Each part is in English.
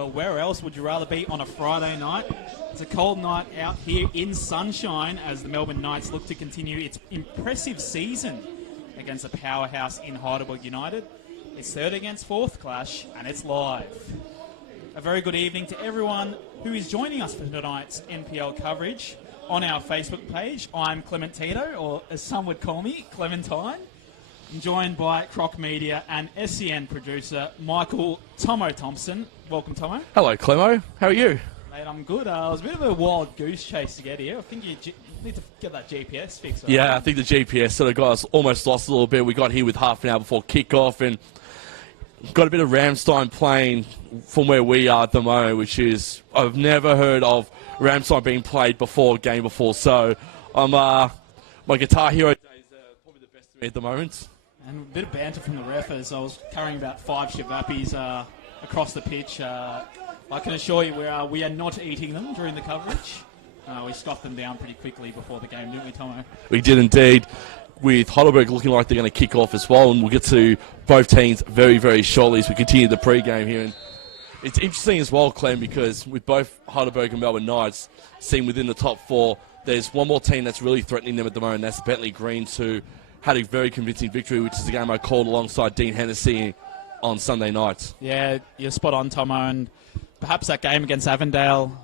Well, where else would you rather be on a Friday night? It's a cold night out here in sunshine as the Melbourne Knights look to continue its impressive season against the powerhouse in Heidelberg United. It's third against fourth clash, and it's live. A very good evening to everyone who is joining us for tonight's NPL coverage on our Facebook page. I'm Clement Tito, or as some would call me, Clementine. I'm joined by Croc Media and SCN producer Michael Tomo Thompson. Welcome, Tomo. Hello, Clemo. How are you? Mate, I'm good. It was a bit of a wild goose chase to get here. I think you need to get that GPS fixed. Yeah, I think the GPS sort of got us almost lost a little bit. We got here with half an hour before kickoff and got a bit of Ramstein playing from where we are at the moment, which is, I've never heard of Ramstein being played before, game before. So my Guitar Hero day is probably the best to me at the moment. And a bit of banter from the ref as I was carrying about 5 Shavapis across the pitch. I can assure you we are not eating them during the coverage. We scoffed them down pretty quickly before the game, didn't we, Tomo? We did indeed, with Heidelberg looking like they're going to kick off as well, and we'll get to both teams very, very shortly as we continue the pre-game here. And it's interesting as well, Clem, because with both Heidelberg and Melbourne Knights seen within the top 4, there's one more team that's really threatening them at the moment, that's Bentley Greens, who had a very convincing victory, which is the game I called alongside Dean Hennessy on Sunday night. Yeah, you're spot on, Tomo, and perhaps that game against Avondale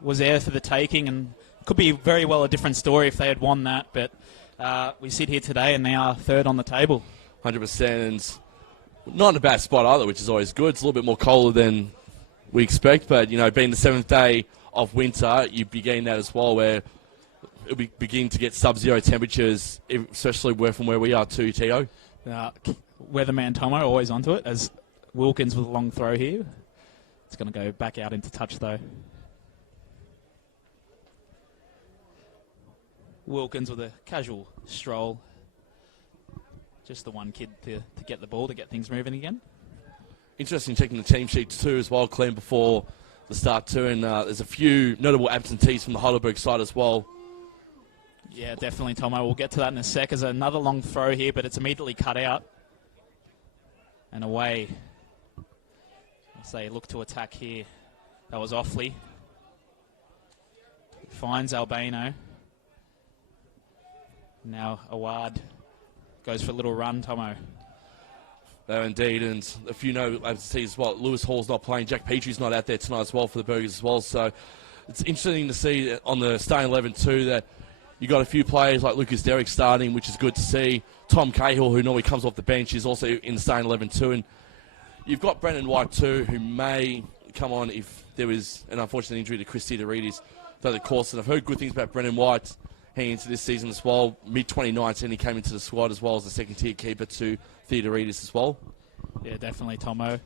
was there for the taking, and could be very well a different story if they had won that, but we sit here today and they are third on the table. 100%, and not in a bad spot either, which is always good. It's a little bit more colder than we expect, but, you know, being the 7th day of winter, you begin that as well, where it'll be beginning to get sub-zero temperatures, especially from where we are too, Tio. Weatherman Tomo always onto it, as Wilkins with a long throw here. It's going to go back out into touch, though. Wilkins with a casual stroll. Just the one kid to get the ball, to get things moving again. Interesting checking the team sheets too as well, Clem, before the start too. And there's a few notable absentees from the Heidelberg side as well. Yeah, definitely, Tomo. We'll get to that in a sec. There's another long throw here, but it's immediately cut out. And away. As they look to attack here. That was Offley. Finds Albano. Now Awad goes for a little run, Tomo. There indeed, and a few notable absentees as well. Lewis Hall's not playing. Jack Petrie's not out there tonight as well for the Burgers as well. So it's interesting to see on the starting 11 too that you got a few players like Lucas Derrick starting, which is good to see. Tom Cahill, who normally comes off the bench, is also in the starting 11 too. And you've got Brendan White too, who may come on if there was an unfortunate injury to Chris Theodoridis throughout the course. And I've heard good things about Brendan White heading into this season as well. Mid-2019, he came into the squad as well as the second-tier keeper to Theodoridis as well. Yeah, definitely, Tomo.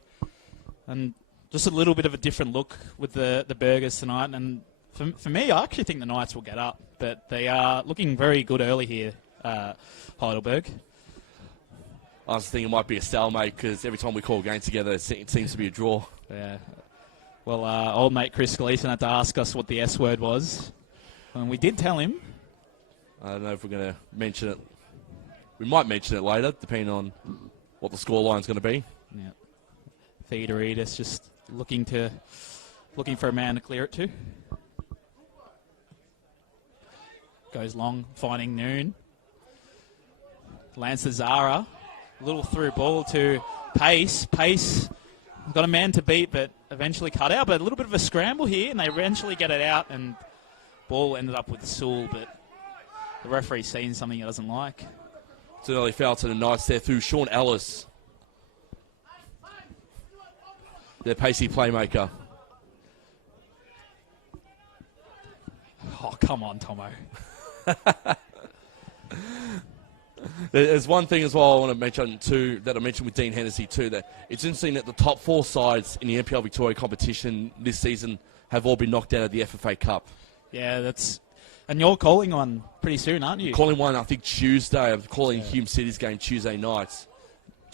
And just a little bit of a different look with the Burgers tonight. And for me, I actually think the Knights will get up, but they are looking very good early here, Heidelberg. I was thinking it might be a stalemate because every time we call games together, it seems to be a draw. Yeah. Well, old mate Chris Gleason had to ask us what the S word was, and we did tell him. I don't know if we're going to mention it. We might mention it later, depending on what the scoreline's going to be. Yeah. Theodoridis just looking for a man to clear it to. Goes long, finding Noon. Lands to Zara. Little through ball to Pace. Pace got a man to beat, but eventually cut out. But a little bit of a scramble here, and they eventually get it out, and ball ended up with Sewell, but the referee's seen something he doesn't like. It's an early foul to the Knights there through Sean Ellis, their pacey playmaker. Oh, come on, Tomo. There's one thing as well I want to mention too, that I mentioned with Dean Hennessy too, that it's interesting that the top 4 sides in the NPL Victoria competition this season have all been knocked out of the FFA Cup. Yeah, and you're calling one pretty soon, aren't you? Calling one, I think, Tuesday. I'm calling Hume City's game Tuesday night. So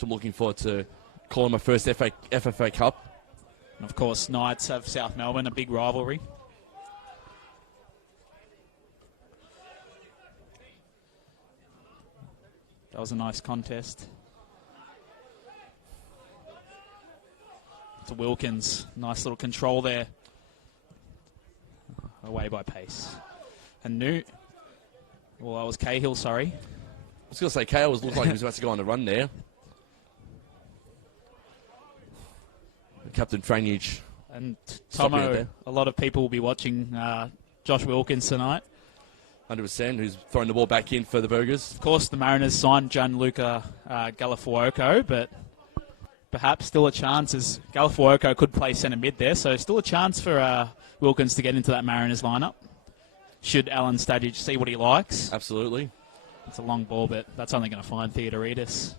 I'm looking forward to calling my first FFA Cup. And of course, Knights have South Melbourne, a big rivalry. That was a nice contest. to Wilkins. Nice little control there. Away by pace. And that was Cahill, sorry. I was going to say, Cahill looked like he was about to go on a run there. Captain Franage. And Tomo, a lot of people will be watching Josh Wilkins tonight. 100%, who's throwing the ball back in for the Burgers. Of course, the Mariners signed Gianluca Galafuoco, but perhaps still a chance as Galafuoco could play centre mid there, so still a chance for Wilkins to get into that Mariners lineup. Should Alan Stadich see what he likes. Absolutely. It's a long ball, but that's only going to find Theodoridis.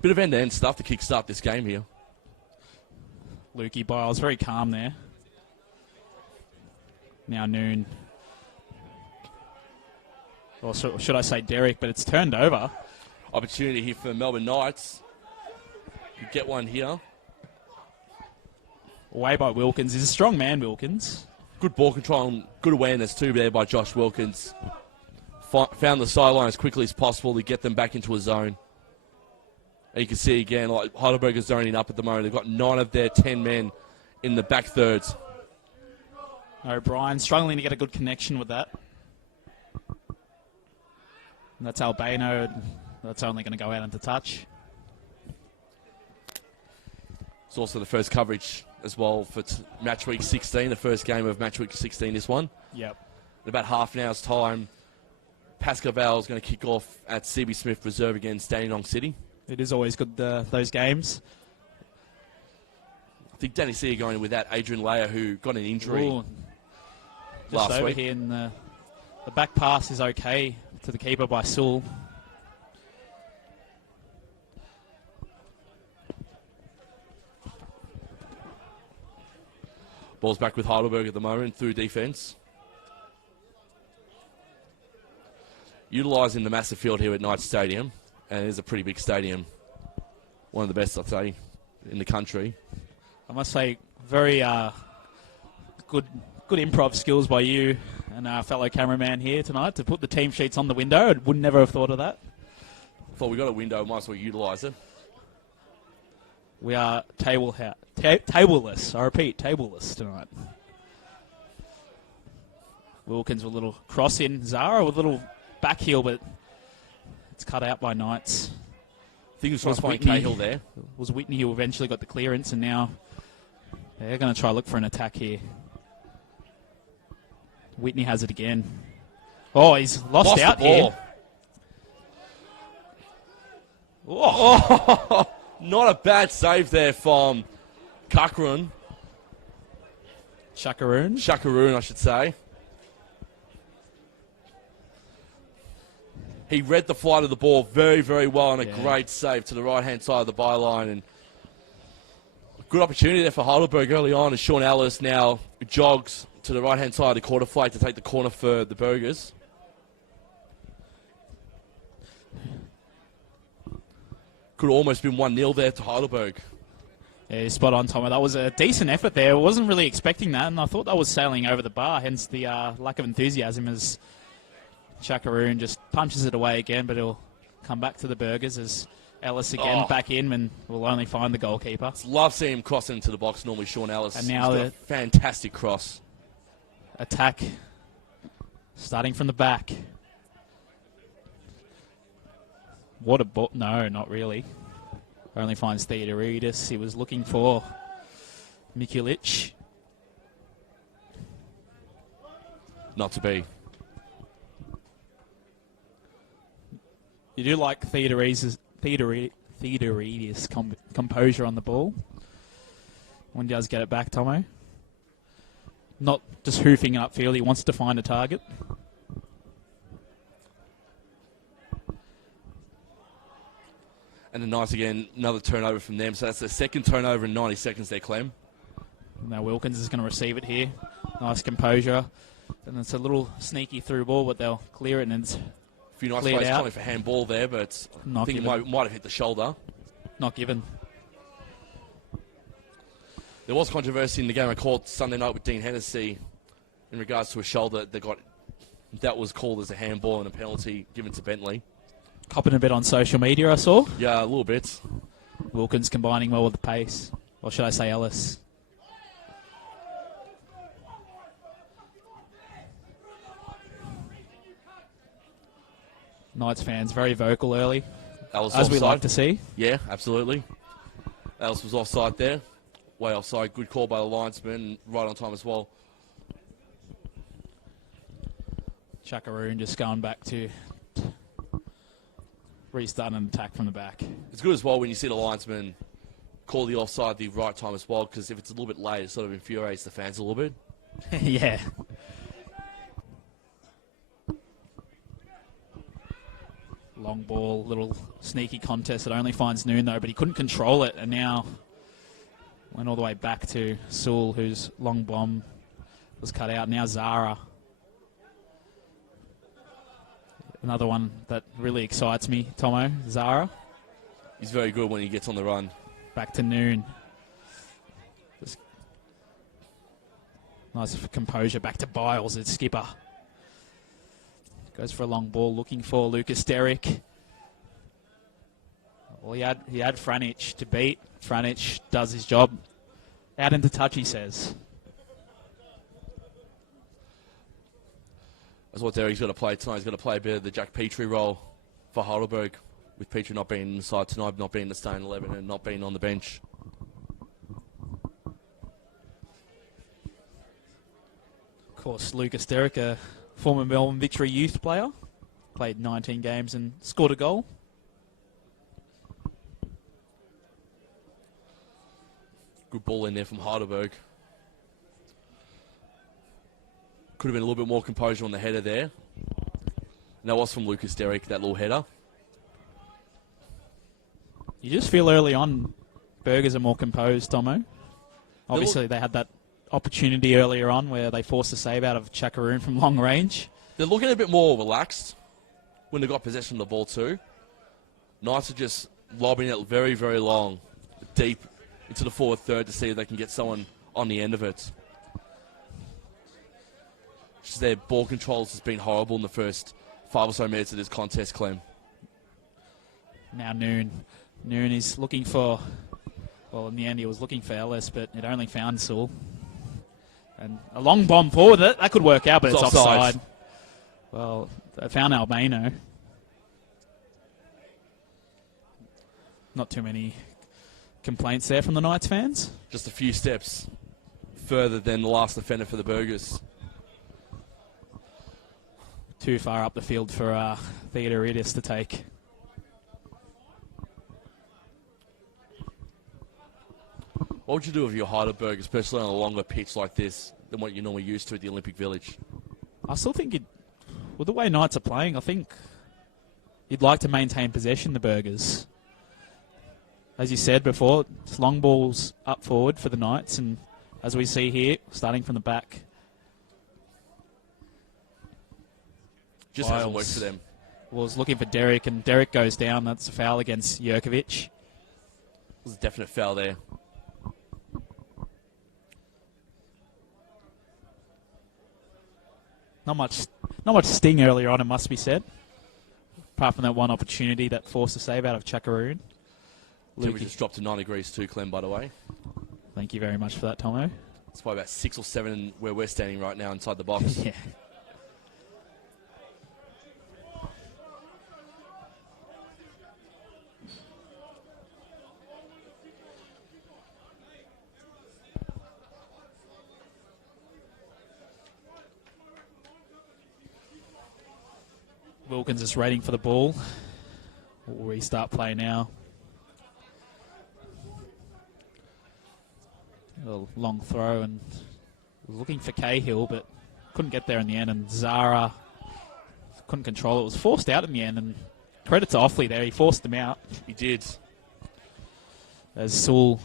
Bit of end-to-end stuff to kickstart this game here. Lukey Biles very calm there. Now Noon. Or should I say Derek, but it's turned over. Opportunity here for Melbourne Knights. You get one here. Away by Wilkins. He's a strong man, Wilkins. Good ball control and good awareness too there by Josh Wilkins. Found the sideline as quickly as possible to get them back into a zone. And you can see again, like Heidelberg is zoning up at the moment. They've got 9 of their 10 men in the back thirds. O'Brien struggling to get a good connection with that. And that's Albano. That's only going to go out into touch. It's also the first coverage as well for match week 16, the first game of match week 16, this one. Yep. In about half an hour's time, Pascal Val is going to kick off at CB Smith Reserve against Dandenong City. It is always good, those games. I think Danny C are going with that Adrian Leia, who got an injury just last over week. Here in the back pass is okay to the keeper by Sewell. Ball's back with Heidelberg at the moment through defence. Utilising the massive field here at Knights Stadium, and it is a pretty big stadium. One of the best, I'd say, in the country. I must say, very good improv skills by you and our fellow cameraman here tonight to put the team sheets on the window. I would never have thought of that. Thought we got a window, might as well utilise it. We are tableless. I repeat, tableless tonight. Wilkins with a little cross in. Zara with a little back heel, but it's cut out by Knights. I think it was trying to find Cahill there. It was Whitney who eventually got the clearance, and now they're going to try to look for an attack here. Whitney has it again. Oh, he's lost out here. Oh, not a bad save there from Shakaroon, I should say. He read the flight of the ball very, very well, and a great save to the right-hand side of the byline. And a good opportunity there for Heidelberg early on, as Sean Ellis now jogs to the right-hand side of the quarter flag to take the corner for the Burgers. Could have almost been 1-0 there to Heidelberg. Yeah, spot on, Tomo. That was a decent effort there. I wasn't really expecting that, and I thought that was sailing over the bar, hence the lack of enthusiasm as Shakaroon just punches it away again, but it'll come back to the Burgers as Ellis again back in, and will only find the goalkeeper. Love seeing him cross into the box, normally Sean Ellis. And now a fantastic cross. Attack starting from the back. What a ball. No, not really. Only finds Theodoridis. He was looking for Mikulic. Not to be. You do like Theodoridis' composure on the ball. When he does get it back, Tomo. Not just hoofing it upfield. He wants to find a target. And then Knights again, another turnover from them. So that's the second turnover in 90 seconds there, Clem. Now Wilkins is going to receive it here. Nice composure. And it's a little sneaky through ball, but they'll clear it and it's A few nice plays calling for handball there, but I think it might have hit the shoulder. Not given. There was controversy in the game I called Sunday night with Dean Hennessy in regards to a shoulder that was called as a handball and a penalty given to Bentley. Copping a bit on social media, I saw. Yeah, a little bit. Wilkins combining well with the pace. Or should I say Ellis? Knights fans very vocal early, Ellis as we offside. like to see. Yeah, absolutely. Ellis was offside there. Way offside. Good call by the linesman. Right on time as well. Chakaroon just going back to restart an attack from the back. It's good as well when you see the linesman call the offside at the right time as well, because if it's a little bit late, it sort of infuriates the fans a little bit. Yeah. Long ball, little sneaky contest that only finds Noon though, but he couldn't control it, and now went all the way back to Sewell, whose long bomb was cut out. Now Zara. Another one that really excites me, Tomo, Zara. He's very good when he gets on the run. Back to Noon. Just nice composure. Back to Biles, its skipper. Goes for a long ball, looking for Lucas Derrick. Well, he had Franich to beat. Franich does his job. Out into touch, he says. That's what Derrick's got to play tonight. He's got to play a bit of the Jack Petrie role for Heidelberg, with Petrie not being inside tonight, not being in the starting 11 and not being on the bench. Of course, Lucas Derrick, a former Melbourne Victory youth player, played 19 games and scored a goal. Good ball in there from Heidelberg. Could have been a little bit more composure on the header there. And that was from Lucas Derrick, that little header. You just feel early on Burgers are more composed, Tomo. Obviously, they had that opportunity earlier on where they forced a save out of Chakaroon from long range. They're looking a bit more relaxed when they got possession of the ball too. Knights are just lobbing it very, very long, deep into the forward third to see if they can get someone on the end of it. Just their ball controls has been horrible in the first 5 or so minutes of this contest, Clem. Now Noon. Noon is looking for, well, in the end he was looking for Ellis, but it only found Sewell. And a long bomb forward, that could work out, but it's offside. Well, they found Albano. Not too many complaints there from the Knights fans. Just a few steps further than the last defender for the Burgers. Too far up the field for Theodoridis to take. What would you do with your Heidelberg, especially on a longer pitch like this than what you're normally used to at the Olympic Village? I still think with the way Knights are playing, I think you'd like to maintain possession, the Burgers. As you said before, it's long balls up forward for the Knights, and as we see here, starting from the back. Just hasn't worked for them. Was looking for Derrick, and Derrick goes down. That's a foul against Jurkovic. It was a definite foul there. Not much sting earlier on, it must be said. Apart from that one opportunity that forced a save out of Chakaroon. Temperature just dropped to 9 degrees too, Clem, by the way. Thank you very much for that, Tomo. It's probably about 6 or 7 where we're standing right now inside the box. Yeah. Wilkins is waiting for the ball. We'll restart play now. A long throw and looking for Cahill, but couldn't get there in the end. And Zara couldn't control it. It was forced out in the end. And credit to Offley there. He forced them out. He did. As Sewell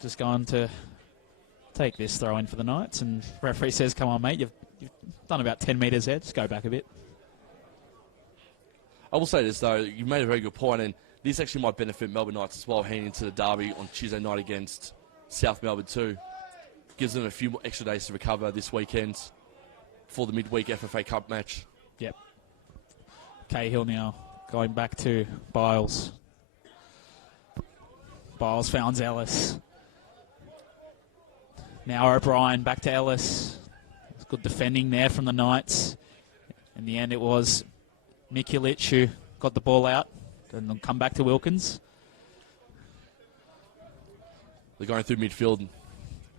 just going to take this throw in for the Knights. And referee says, come on, mate, you've done about 10 metres there. Just go back a bit. I will say this, though. You made a very good point, and this actually might benefit Melbourne Knights as well, heading into the derby on Tuesday night against South Melbourne too. Gives them a few more extra days to recover this weekend for the midweek FFA Cup match. Yep. Cahill now Going back to Biles. Biles founds Ellis. Now O'Brien back to Ellis. It's good defending there from the Knights. In the end, it was Mikulic who got the ball out. And they'll come back to Wilkins. They're going through midfield.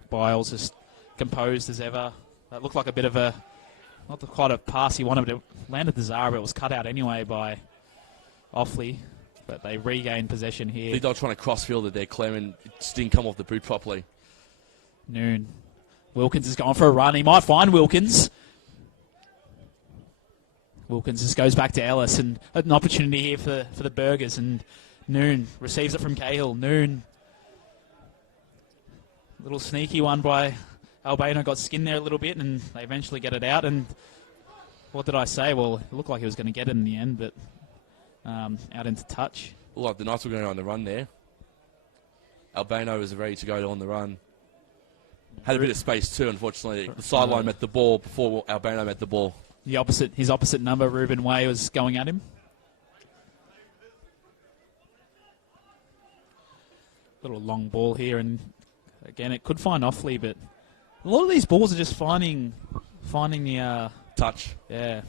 Biles is composed as ever. That looked like a bit of a, not quite a pass he wanted, but it landed the Zara, but it was cut out anyway by Offley. But they regained possession here. They were trying to cross-field it there, Clem, and it just didn't come off the boot properly. Noon. Wilkins is going for a run. He might find Wilkins. Wilkins just goes back to Ellis, and an opportunity here for the Burgers. And Noon receives it from Cahill. Noon. Little sneaky one by Albano, got skinned there a little bit, and they eventually get it out. And what did I say? Well, it looked like he was going to get it in the end, but out into touch. Looked like the Knights were going on the run there. Albano was ready to go on the run. Had a bit of space too, unfortunately. The sideline met the ball before Albano met the ball. His opposite number, Ruben Way, was going at him. Little long ball here, and again, it could find Offley, but a lot of these balls are just finding the touch. Yeah.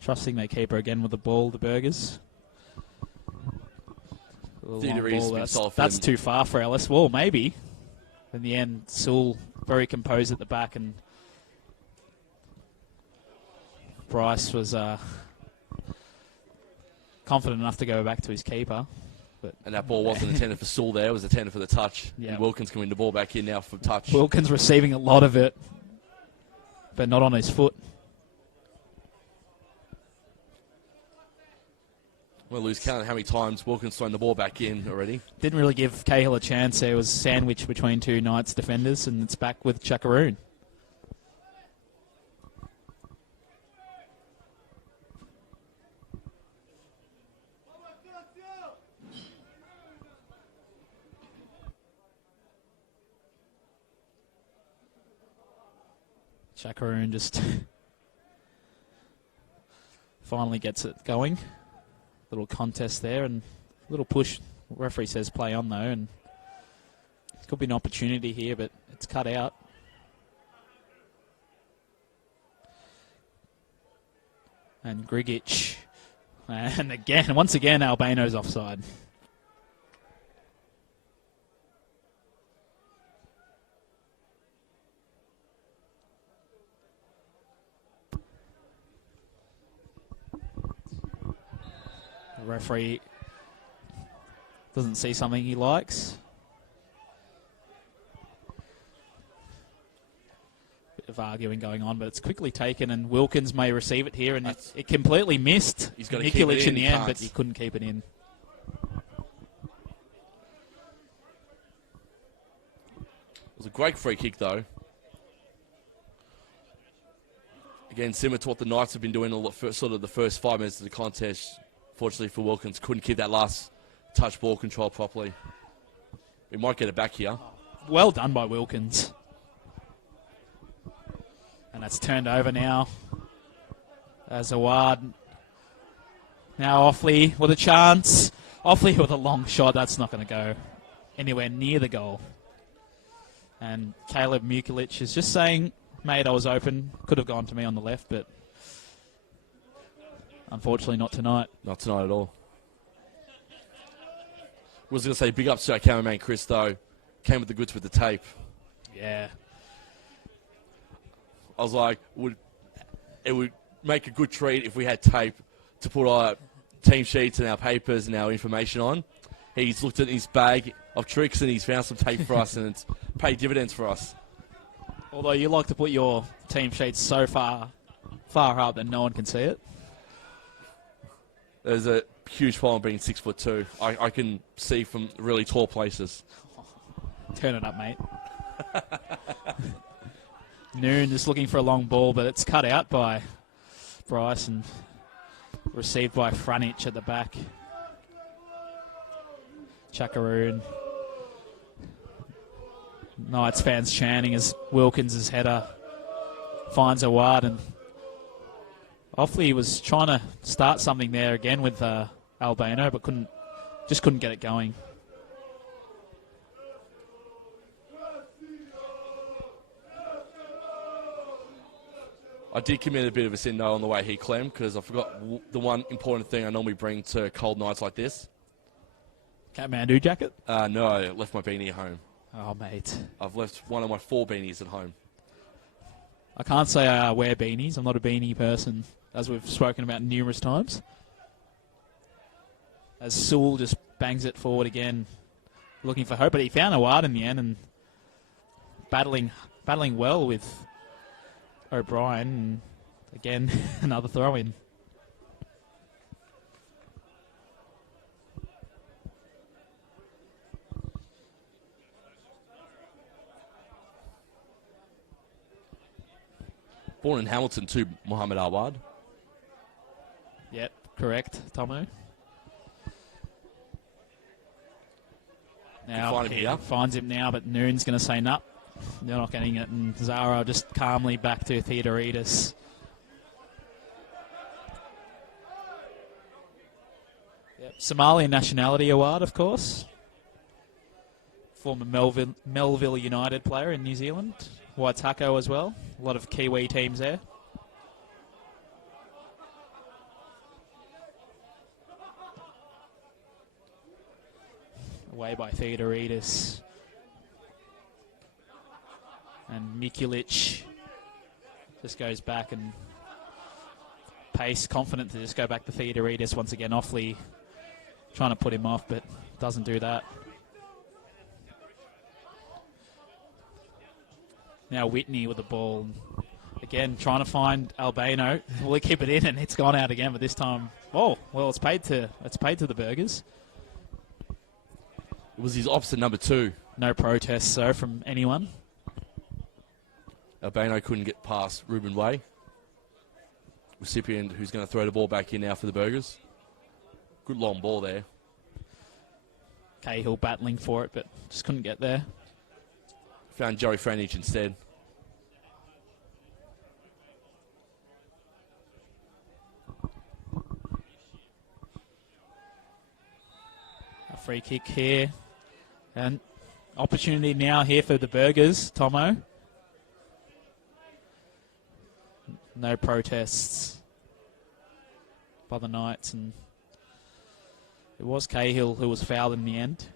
Trusting their keeper again with the ball, the Burgers. That's too far for Ellis. Well, maybe. In the end, Sewell very composed at the back, and Bryce was confident enough to go back to his keeper. But and that ball wasn't intended for Sewell there. It was intended for the touch. Yeah. And Wilkins can win the ball back in now for touch. Wilkins receiving a lot of it, but not on his foot. We'll lose count of how many times Wilkins thrown the ball back in already. Didn't really give Cahill a chance. There was sandwiched between two Knights defenders, and it's back with Chakaroon. Chakaroon just finally gets it going. Little contest there, and little push. Referee says play on though, and could be an opportunity here, but it's cut out. And Grigic, and once again, Albano's offside. The referee doesn't see something he likes. Bit of arguing going on, but it's quickly taken, and Wilkins may receive it here, and it completely missed. He's got to keep it in the end, can't. but he couldn't keep it in. It was a great free kick, though. Again, similar to what the Knights have been doing sort of the first 5 minutes of the contest. Fortunately for Wilkins, couldn't keep that last touch ball control properly. We might get it back here. Well done by Wilkins. And that's turned over now. As Awad. Now Offley with a chance. Offley with a long shot. That's not going to go anywhere near the goal. And Caleb Mikulic is just saying, mate, I was open. Could have gone to me on the left, but unfortunately not tonight. Not tonight at all. I was going to say big ups to our cameraman Chris, though. Came with the goods with the tape. Yeah. I was like, it would make a good treat if we had tape to put our team sheets and our papers and our information on. He's looked at his bag of tricks and he's found some tape for us, and it's paid dividends for us. Although you like to put your team sheets so far up that no one can see it. There's a huge problem being 6'2". I can see from really tall places. Turn it up, mate. Noon just looking for a long ball, but it's cut out by Bryce and received by Franich at the back. Chakaroon. Knights fans chanting as Wilkins' header finds a wide, and Offley was trying to start something there again with Albano, but couldn't get it going. I did commit a bit of a sin, though, on the way here, Clem, because I forgot the one important thing I normally bring to cold nights like this. Kathmandu jacket? No, I left my beanie at home. Oh, mate. I've left one of my 4 beanies at home. I can't say I wear beanies. I'm not a beanie person, as we've spoken about numerous times. As Sewell just bangs it forward again, looking for hope, but he found a wide in the end and battling well with O'Brien, and again, another throw-in. Born in Hamilton too, Mohammed Awad. Yep, correct, Tomo. Now find him he here. finds him now, but Noon's going to say no. They're not getting it, and Zara just calmly back to Theodoridis. Yep. Somalian nationality award, of course. Former Melville United player in New Zealand. Waitako as well. A lot of Kiwi teams there. Away by Theodoridis. And Mikulic just goes back, and Pace confident to just go back to Theodoridis once again. Offley trying to put him off, but doesn't do that. Now Whitney with the ball. Again, trying to find Albano. Will he keep it in? And it's gone out again, but this time, oh, well, it's paid to the Burgers. It was his opposite number 2. No protests, though, from anyone. Albano couldn't get past Ruben Way. Recipient who's going to throw the ball back in now for the Burgers. Good long ball there. Cahill battling for it, but just couldn't get there. Found Joey Franich instead. A free kick here. And opportunity now here for the Burgers, Tomo. No protests by the Knights, and it was Cahill who was fouled in the end.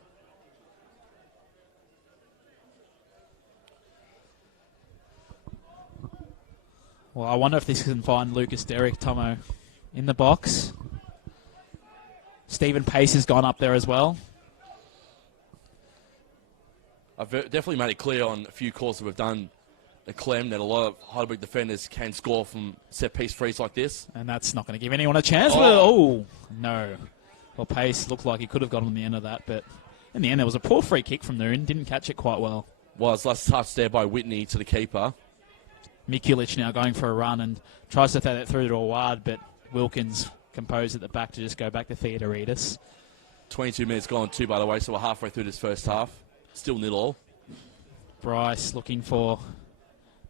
Well, I wonder if this can find Lucas Derrick, Tomo, in the box. Stephen Pace has gone up there as well. I've definitely made it clear on a few calls that we've done at Clem that a lot of Heidelberg defenders can score from set-piece frees like this. And that's not going to give anyone a chance. No. Well, Pace looked like he could have got on the end of that, but in the end there was a poor free kick from Noon. Didn't catch it quite well. Was last touch there by Whitney to the keeper. Mikulic now going for a run and tries to throw that through to Awad, but Wilkins composed at the back to just go back to Theodoridis. 22 minutes gone too, by the way, so we're halfway through this first half. Still 0-0. Bryce looking for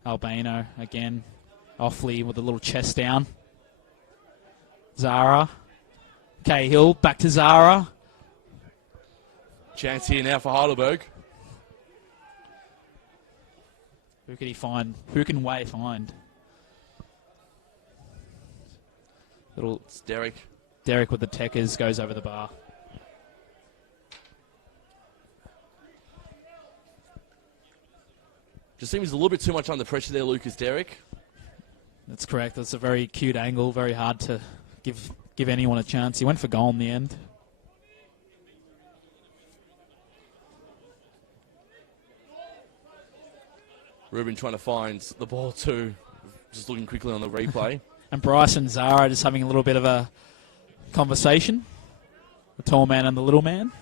Albano again. Offley with a little chest down. Zara. Cahill back to Zara. Chance here now for Heidelberg. Who can he find? Who can Way find? It's Derek. Derek with the Techers goes over the bar. Just seems a little bit too much under pressure there, Lucas Derrick. That's correct. That's a very cute angle. Very hard to give anyone a chance. He went for goal in the end. Ruben trying to find the ball too. Just looking quickly on the replay. And Bryce and Zara just having a little bit of a conversation. The tall man and the little man.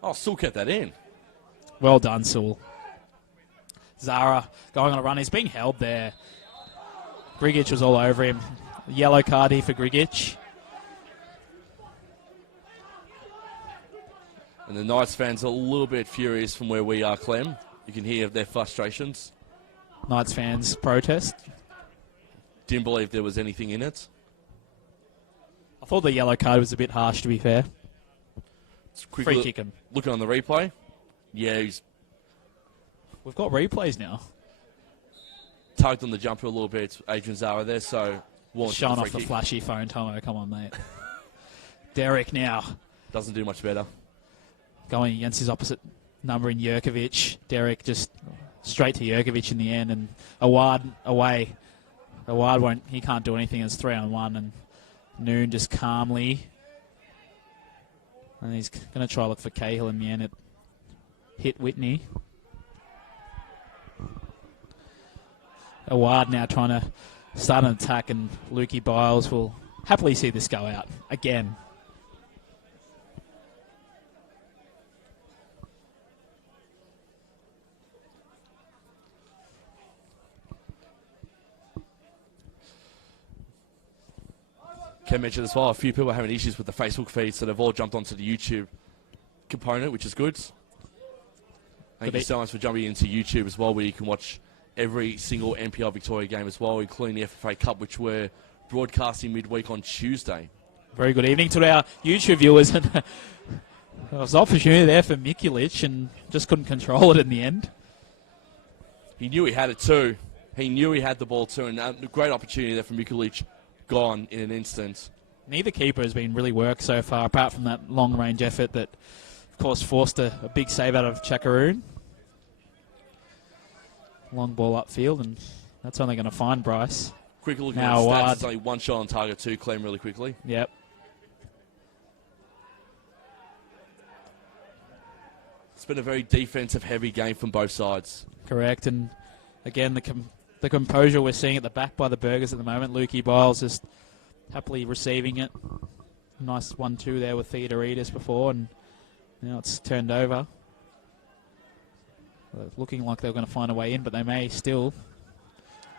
Oh, still kept that in. Well done, Sewell. Zara going on a run. He's being held there. Grigic was all over him. Yellow card here for Grigic. And the Knights fans are a little bit furious from where we are, Clem. You can hear their frustrations. Knights fans protest. Didn't believe there was anything in it. I thought the yellow card was a bit harsh, to be fair. Quickly Free kick him. Looking on the replay. Yeah, he's We've got replays now. tugged on the jumper a little bit, Adrian Zara there, so... Showing off the flashy phone, Tomo. Come on, mate. Derek now. Doesn't do much better. Going against his opposite number in Jurkovic. Derek just straight to Jurkovic in the end, and Awad away. Awad won't. He can't do anything. It's 3-on-1, and Noon just calmly. And he's going to try look for Cahill in the end. It hit Whitney. Awad now trying to start an attack, and Lukey Biles will happily see this go out again. Can mention as well, a few people are having issues with the Facebook feed, so they've all jumped onto the YouTube component, which is good. Thank you so much for jumping into YouTube as well, where you can watch every single NPL Victoria game as well, including the FFA Cup, which we're broadcasting midweek on Tuesday. Very good evening to our YouTube viewers. And there was an opportunity there for Mikulic and just couldn't control it in the end. He knew he had it too. He knew he had the ball too, and a great opportunity there for Mikulic. Gone in an instant. Neither keeper has been really worked so far, apart from that long-range effort that, of course, forced a big save out of Chakaroon. Long ball upfield, and that's only going to find Bryce. Quick look at the Now, stats. It's only one shot on target too, Clem, really quickly. Yep. It's been a very defensive-heavy game from both sides. Correct, and again, the composure we're seeing at the back by the Burgers at the moment. Lukey Biles just happily receiving it. Nice 1-2 there with Theodoridis before, and now it's turned over. Looking like they're going to find a way in, but they may still.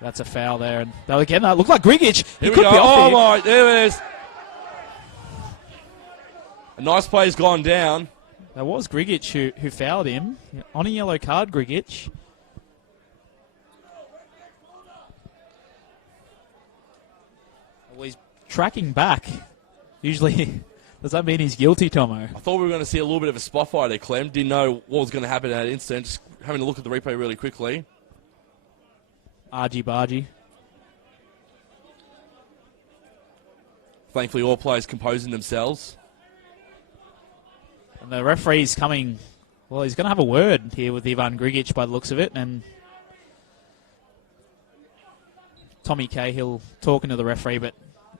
That's a foul there, and they'll again look like Grigic. Here we go. Oh my, there it is. A nice play's gone down. That was Grigic who fouled him on a yellow card. Grigic. Well, he's tracking back. Usually, does that mean he's guilty, Tomo? I thought we were going to see a little bit of a spot fight there, Clem. Didn't know what was going to happen in that instant. Just having a look at the replay really quickly. Argy-bargy. Thankfully, all players composing themselves. And the referee's coming. Well, he's going to have a word here with Ivan Grigic by the looks of it. And Tommy Cahill talking to the referee, but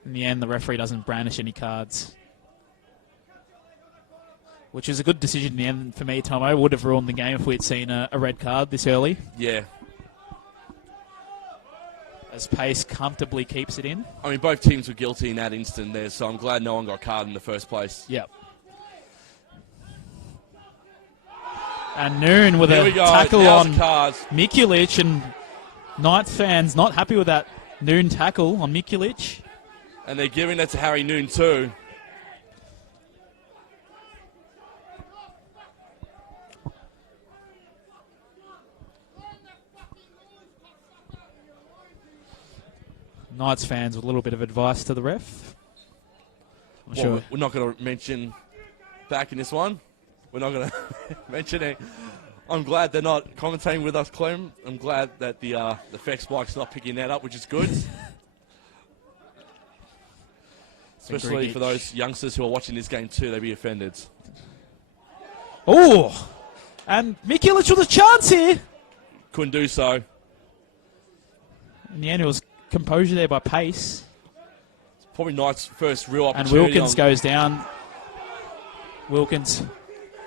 in the end, the referee doesn't brandish any cards. Which is a good decision in the end for me, Tomo. Would have ruined the game if we'd seen a red card this early. Yeah. As Pace comfortably keeps it in. I mean, both teams were guilty in that instant there, so I'm glad no one got a card in the first place. Yep. And Noon with a tackle on Mikulic, and Knights fans not happy with that Noon tackle on Mikulic. And they're giving that to Harry Noon too. Knights fans with a little bit of advice to the ref. Well, we're not going to mention back in this one. We're not going to mention it. I'm glad they're not commentating with us, Clem. I'm glad that the FX mic's not picking that up, which is good. Especially for those youngsters who are watching this game too, they'd be offended. Oh! And Mikulic with a chance here. Couldn't do so. In the end, it was composure there by Pace. It's probably Knight's first real And opportunity. Wilkins goes down. Wilkins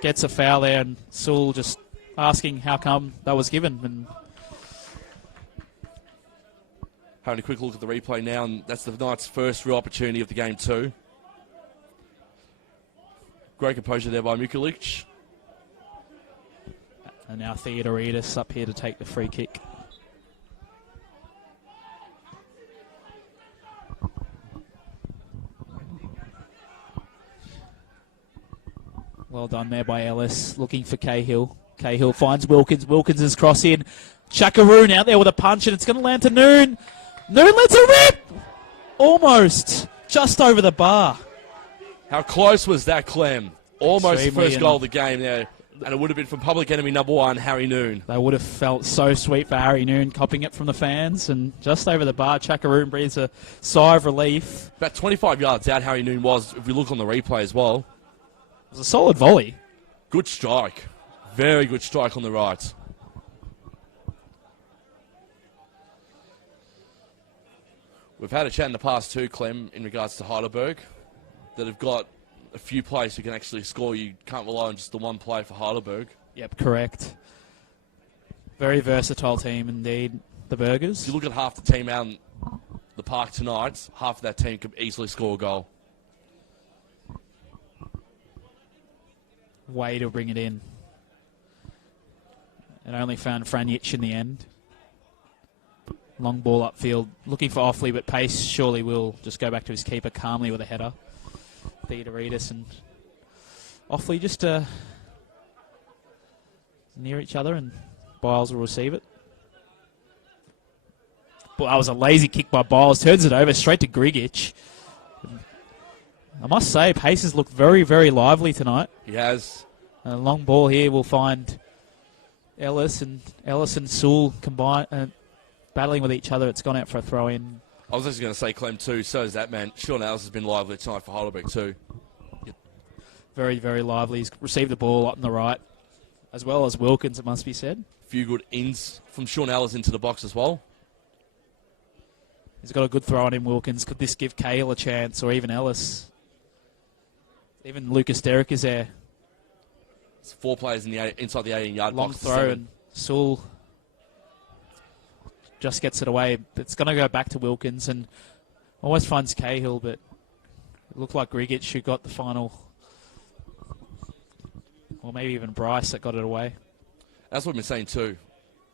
gets a foul there, and Sewell just asking how come that was given. And having a quick look at the replay now, and that's the Knights' first real opportunity of the game too. Great composure there by Mikulic. And now Theodoridis up here to take the free kick. Well done there by Ellis, looking for Cahill. Cahill finds Wilkins. Wilkins is cross in. Chakaroon out there with a punch, and it's going to land to Noon. Noon lets it rip! Almost. Just over the bar. How close was that, Clem? Almost the Extremely first goal of the game there. And it would have been from public enemy number 1, Harry Noon. They would have felt so sweet for Harry Noon, copping it from the fans. And just over the bar, Chakaroon breathes a sigh of relief. About 25 yards out, Harry Noon was, if we look on the replay as well. It was a solid volley. Good strike. Very good strike on the right. We've had a chat in the past too, Clem, in regards to Heidelberg, that have got a few players who can actually score. You can't rely on just the one player for Heidelberg. Yep, correct. Very versatile team indeed, the Burgers. If you look at half the team out in the park tonight, half of that team could easily score a goal. Way to bring it in. And only found Franjic in the end. Long ball upfield, looking for Offley, but Pace surely will just go back to his keeper calmly with a header. Theodoritis and Offley just near each other, and Biles will receive it. But that was a lazy kick by Biles. Turns it over straight to Grigic. I must say, Pace has looked very, very lively tonight. He has. A long ball here will find Ellis and Sewell combine. Battling with each other. It's gone out for a throw-in. I was actually going to say, Clem, too, so is that man. Sean Ellis has been lively tonight for Heidelberg, too. Very, very lively. He's received the ball up on the right, as well as Wilkins, it must be said. A few good ins from Sean Ellis into the box as well. He's got a good throw on him, Wilkins. Could this give Cahill a chance, or even Ellis? Even Lucas Derrick is there. It's 4 players inside the 18-yard Long box. Long throw, and Sewell just gets it away. It's going to go back to Wilkins, and almost finds Cahill, but it looked like Grigic who got the final, or maybe even Bryce that got it away. That's what we've been saying too.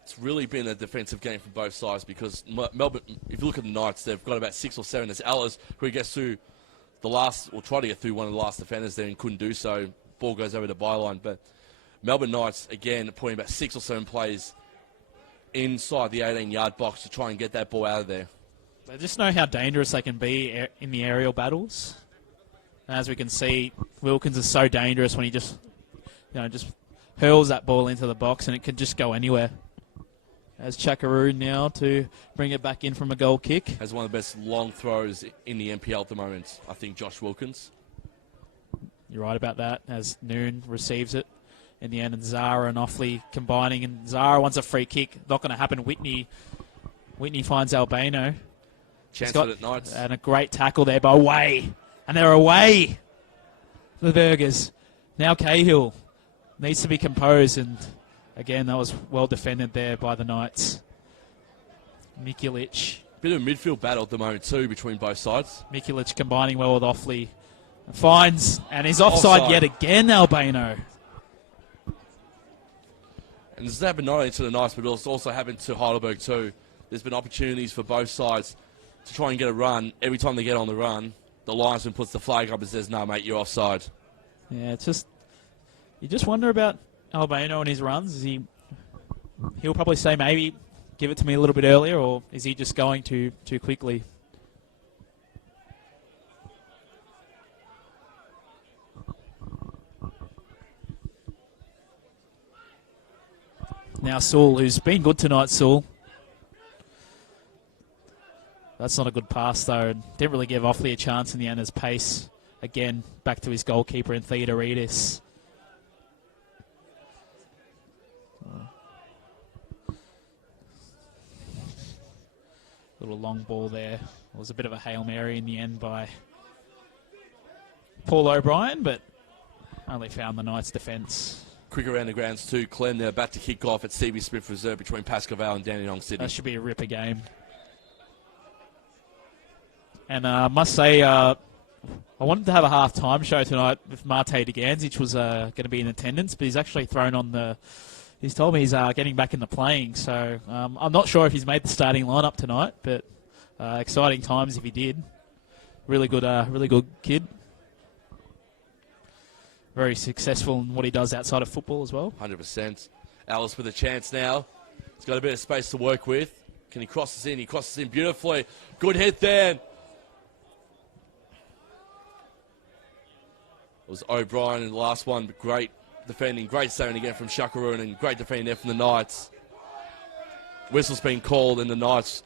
It's really been a defensive game from both sides, because Melbourne, if you look at the Knights, they've got about 6 or 7. There's Ellis, who gets through the last, or try to get through one of the last defenders there and couldn't do so. Ball goes over the byline. But Melbourne Knights, again, putting about 6 or 7 players inside the 18-yard box to try and get that ball out of there. They just know how dangerous they can be in the aerial battles. And as we can see, Wilkins is so dangerous when he just hurls that ball into the box, and it can just go anywhere. As Chakaroon now to bring it back in from a goal kick. Has one of the best long throws in the NPL at the moment, I think, Josh Wilkins. You're right about that, as Noon receives it in the end, and Zara and Offley combining, and Zara wants a free kick. Not going to happen. Whitney finds Albano. Chance for it at Knights. And a great tackle there by Way. And they're away, the Burgers. Now Cahill needs to be composed, and again, that was well defended there by the Knights. Mikulic. Bit of a midfield battle at the moment too between both sides. Mikulic combining well with Offley. Finds, and he's offside yet again, Albano. And this has happened not only to the Knights, but it's also happened to Heidelberg too. There's been opportunities for both sides to try and get a run. Every time they get on the run, the linesman puts the flag up and says, "No, mate, you're offside." Yeah, it's just, you just wonder about Albano and his runs. He'll probably say, maybe give it to me a little bit earlier, or is he just going too quickly? Now Sewell, who's been good tonight, Sewell. That's not a good pass, though. And didn't really give Offley a chance in the end as Pace, again, back to his goalkeeper in Theodoritis. Little long ball there. It was a bit of a Hail Mary in the end by Paul O'Brien, but only found the Knights' defence. Quick around the grounds too. Clem, they're about to kick off at Stevie Smith Reserve between Pascoe and Dandenong City. That should be a ripper game. And I must say, I wanted to have a half-time show tonight if Mate Deganzic was going to be in attendance, but he's actually thrown on the... He's told me he's getting back into playing, so I'm not sure if he's made the starting lineup tonight, but exciting times if he did. Really good kid. very successful in what he does outside of football as well. 100%. Alice with a chance now. He's got a bit of space to work with. Can he cross this in? He crosses in beautifully. Good hit there. It was O'Brien in the last one, but great defending. Great saving again from Shakaroon and great defending there from the Knights. Whistle's been called and the Knights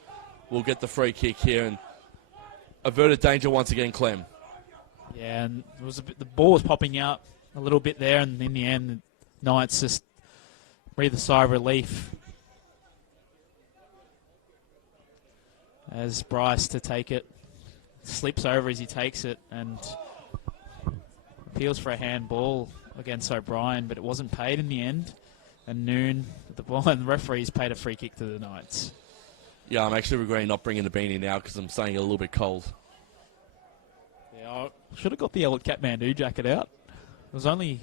will get the free kick here and averted danger once again, Clem. Yeah, and it was the ball was popping out a little bit there, and in the end, the Knights just breathed a sigh of relief as Bryce to take it, slips over as he takes it, and appeals for a handball against O'Brien, but it wasn't paid in the end. And Noon at the ball, and the referees paid a free kick to the Knights. Yeah, I'm actually regretting not bringing the beanie now because I'm staying a little bit cold. Yeah, I should have got the old Kathmandu jacket out. It was only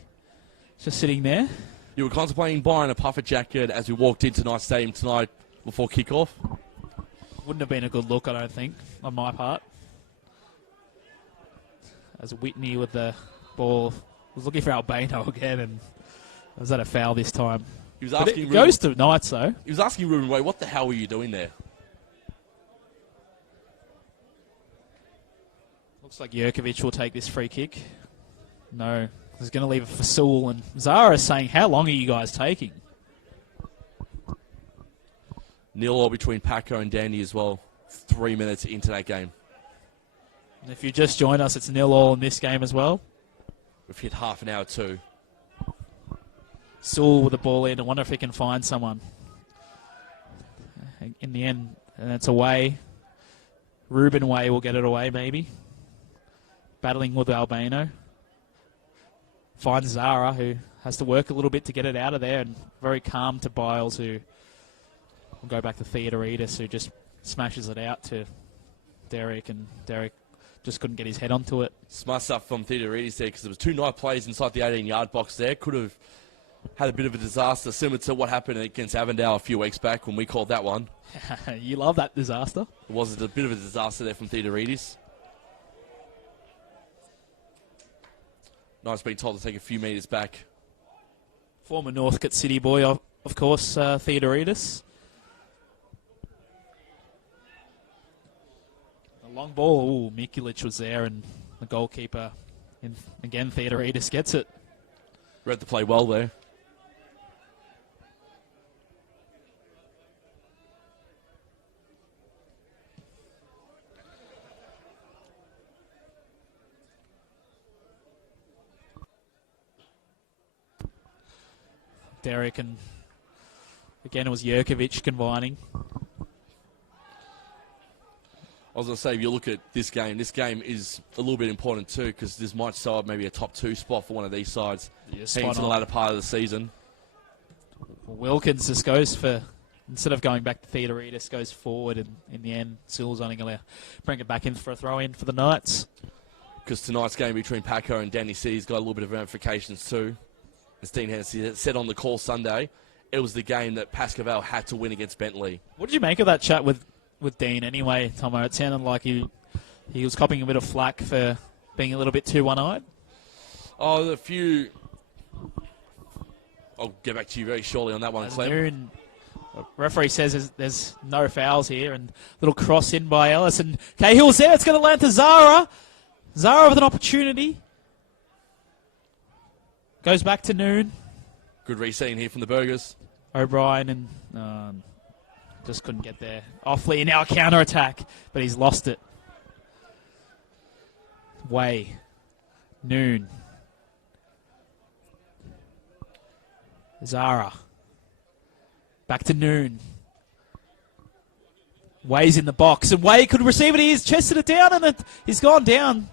just sitting there. You were contemplating buying a puffer jacket as we walked into Knight Stadium tonight before kickoff? Wouldn't have been a good look, I don't think, on my part. As Whitney with the ball was looking for Albano again, and was that a foul this time? He was asking. It goes to Knights though. He was asking Ruben Way, "What the hell were you doing there?" Looks like Jurkovic will take this free kick. No, he's going to leave it for Sewell, and Zara is saying, "How long are you guys taking?" 0-0 between Paco and Dandy as well. 3 minutes into that game. And if you just joined us, it's 0-0 in this game as well. We've hit half an hour too. Sewell with the ball in. I wonder if he can find someone. In the end, and it's away. Ruben Way will get it away, maybe. Battling with Albano. Finds Zara, who has to work a little bit to get it out of there, and very calm to Biles, who will go back to Theodoridis, who just smashes it out to Derek, and Derek just couldn't get his head onto it. Smart stuff from Theodoridis there because there was 2 Knight players inside the 18-yard box there. Could have had a bit of a disaster, similar to what happened against Avondale a few weeks back when we called that one. You love that disaster. It was a bit of a disaster there from Theodoridis. Knight's been told to take a few metres back. Former Northcote City boy, of course, Theodoridis. A long ball. Ooh, Mikulic was there, and the goalkeeper, and again, Theodoridis gets it. Read the play well there. Derek, and again it was Jurkovic combining. I was going to say, if you look at this game is a little bit important too because this might sell up maybe a top 2 spot for one of these sides heading to the latter part of the season. Wilkins just goes for, instead of going back to Theodoridis, goes forward, and in the end, Sewell's only going to bring it back in for a throw-in for the Knights. Because tonight's game between Paco and Danny C's got a little bit of ramifications too. As Dean Hennessy said on the call Sunday, it was the game that Pascaval had to win against Bentley. What did you make of that chat with Dean anyway, Tomo? It sounded like he was copping a bit of flack for being a little bit too one-eyed. Oh, a few... I'll get back to you very shortly on that one, Clem. Referee says there's no fouls here, and little cross in by Ellis, and Cahill's there. It's going to land to Zara. Zara with an opportunity. Goes back to Noon. Good resetting here from the Burgers. O'Brien, and just couldn't get there. Offley now a counter-attack, but he's lost it. Way. Noon. Zara. Back to Noon. Way's in the box, and Way could receive it. He's chested it down, and he's gone down.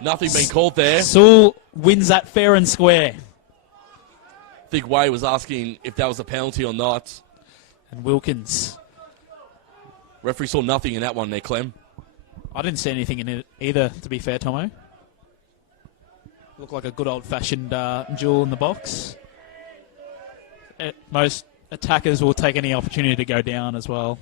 Nothing being called there. Sewell wins that fair and square. I think Way was asking if that was a penalty or not. And Wilkins. Referee saw nothing in that one there, Clem. I didn't see anything in it either, to be fair, Tomo. Looked like a good old-fashioned duel in the box. Most attackers will take any opportunity to go down as well.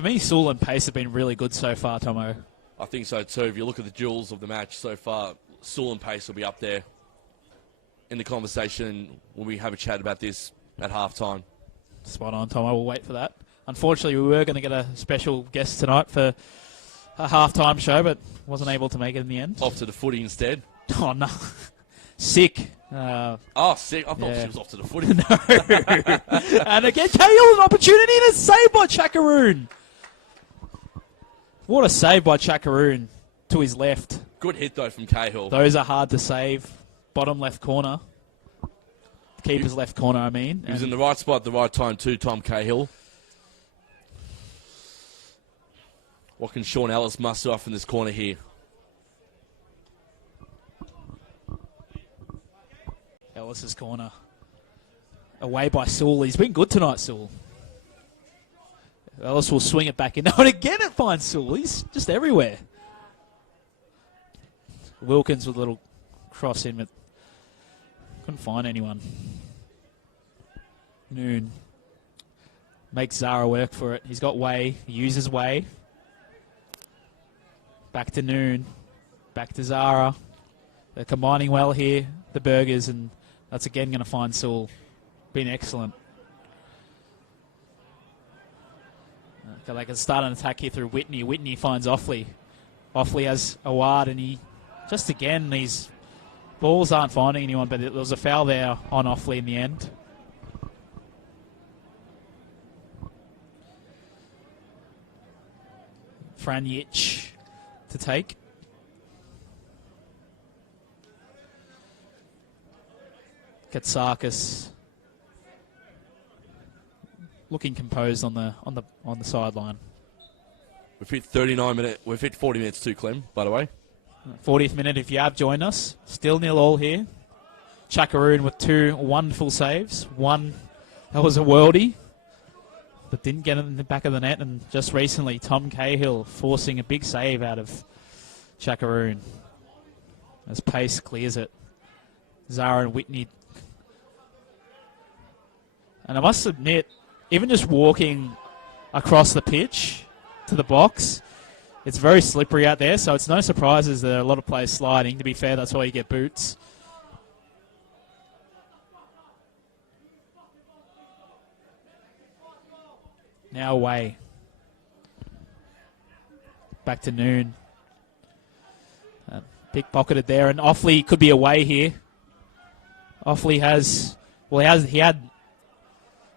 For me, Sewell and Pace have been really good so far, Tomo. I think so too. If you look at the duels of the match so far, Sewell and Pace will be up there in the conversation when we have a chat about this at halftime. Spot on, Tomo. We'll wait for that. Unfortunately, we were going to get a special guest tonight for a halftime show, but wasn't able to make it in the end. Off to the footy instead. Oh, no. Sick. Sick. I thought yeah. she was off to the footy. No. And again, Cahill, an opportunity and a save by Chakaroon. What a save by Chakaroon to his left. Good hit, though, from Cahill. Those are hard to save. Bottom left corner. Keeper's left corner, I mean. He was in the right spot at the right time too, Tom Cahill. What can Sean Ellis muster off in this corner here? Ellis's corner. Away by Sewell. He's been good tonight, Sewell. Ellis will swing it back in. And again it finds Sewell. He's just everywhere. Wilkins with a little cross in, but couldn't find anyone. Noon makes Zara work for it. He's got Way. He uses Way. Back to Noon. Back to Zara. They're combining well here, the Burgers, and that's again going to find Sewell. Been excellent. Okay, they can start an attack here through Whitney. Whitney finds Offley. Offley has Awad, and he just again, these balls aren't finding anyone, but there was a foul there on Offley in the end. Franjic to take. Katsakis looking composed on the sideline. We've hit 39 minutes. We've hit 40 minutes too, Clem, by the way. 40th minute if you have joined us. Still 0-0 here. Chakaroon with two wonderful saves. One, that was a worldie, but didn't get it in the back of the net. And just recently, Tom Cahill forcing a big save out of Chakaroon as Pace clears it. Zara and Whitney. And I must admit, even just walking across the pitch to the box, it's very slippery out there, so it's no surprises there are a lot of players sliding. To be fair, that's why you get boots. Now away. Back to Noon. Pickpocketed there, and Offley could be away here. Offley has, well, he had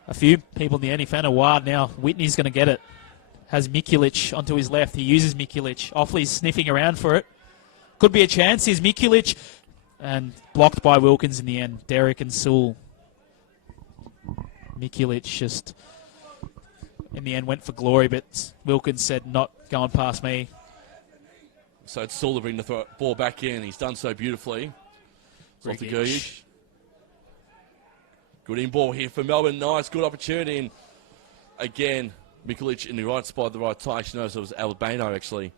a few people in the end. He found a ward now. Whitney's going to get it. Has Mikulic onto his left. He uses Mikulic. Offley's sniffing around for it. Could be a chance. Here's Mikulic. And blocked by Wilkins in the end. Derek and Sewell. Mikulic just, in the end, went for glory, but Wilkins said, not going past me. So it's Sewell to bring the ball back in. He's done so beautifully. Off to Gurgic. Good in ball here for Melbourne. Nice, good opportunity. And again, Mikulic in the right spot at the right time. She knows it was Albano, actually,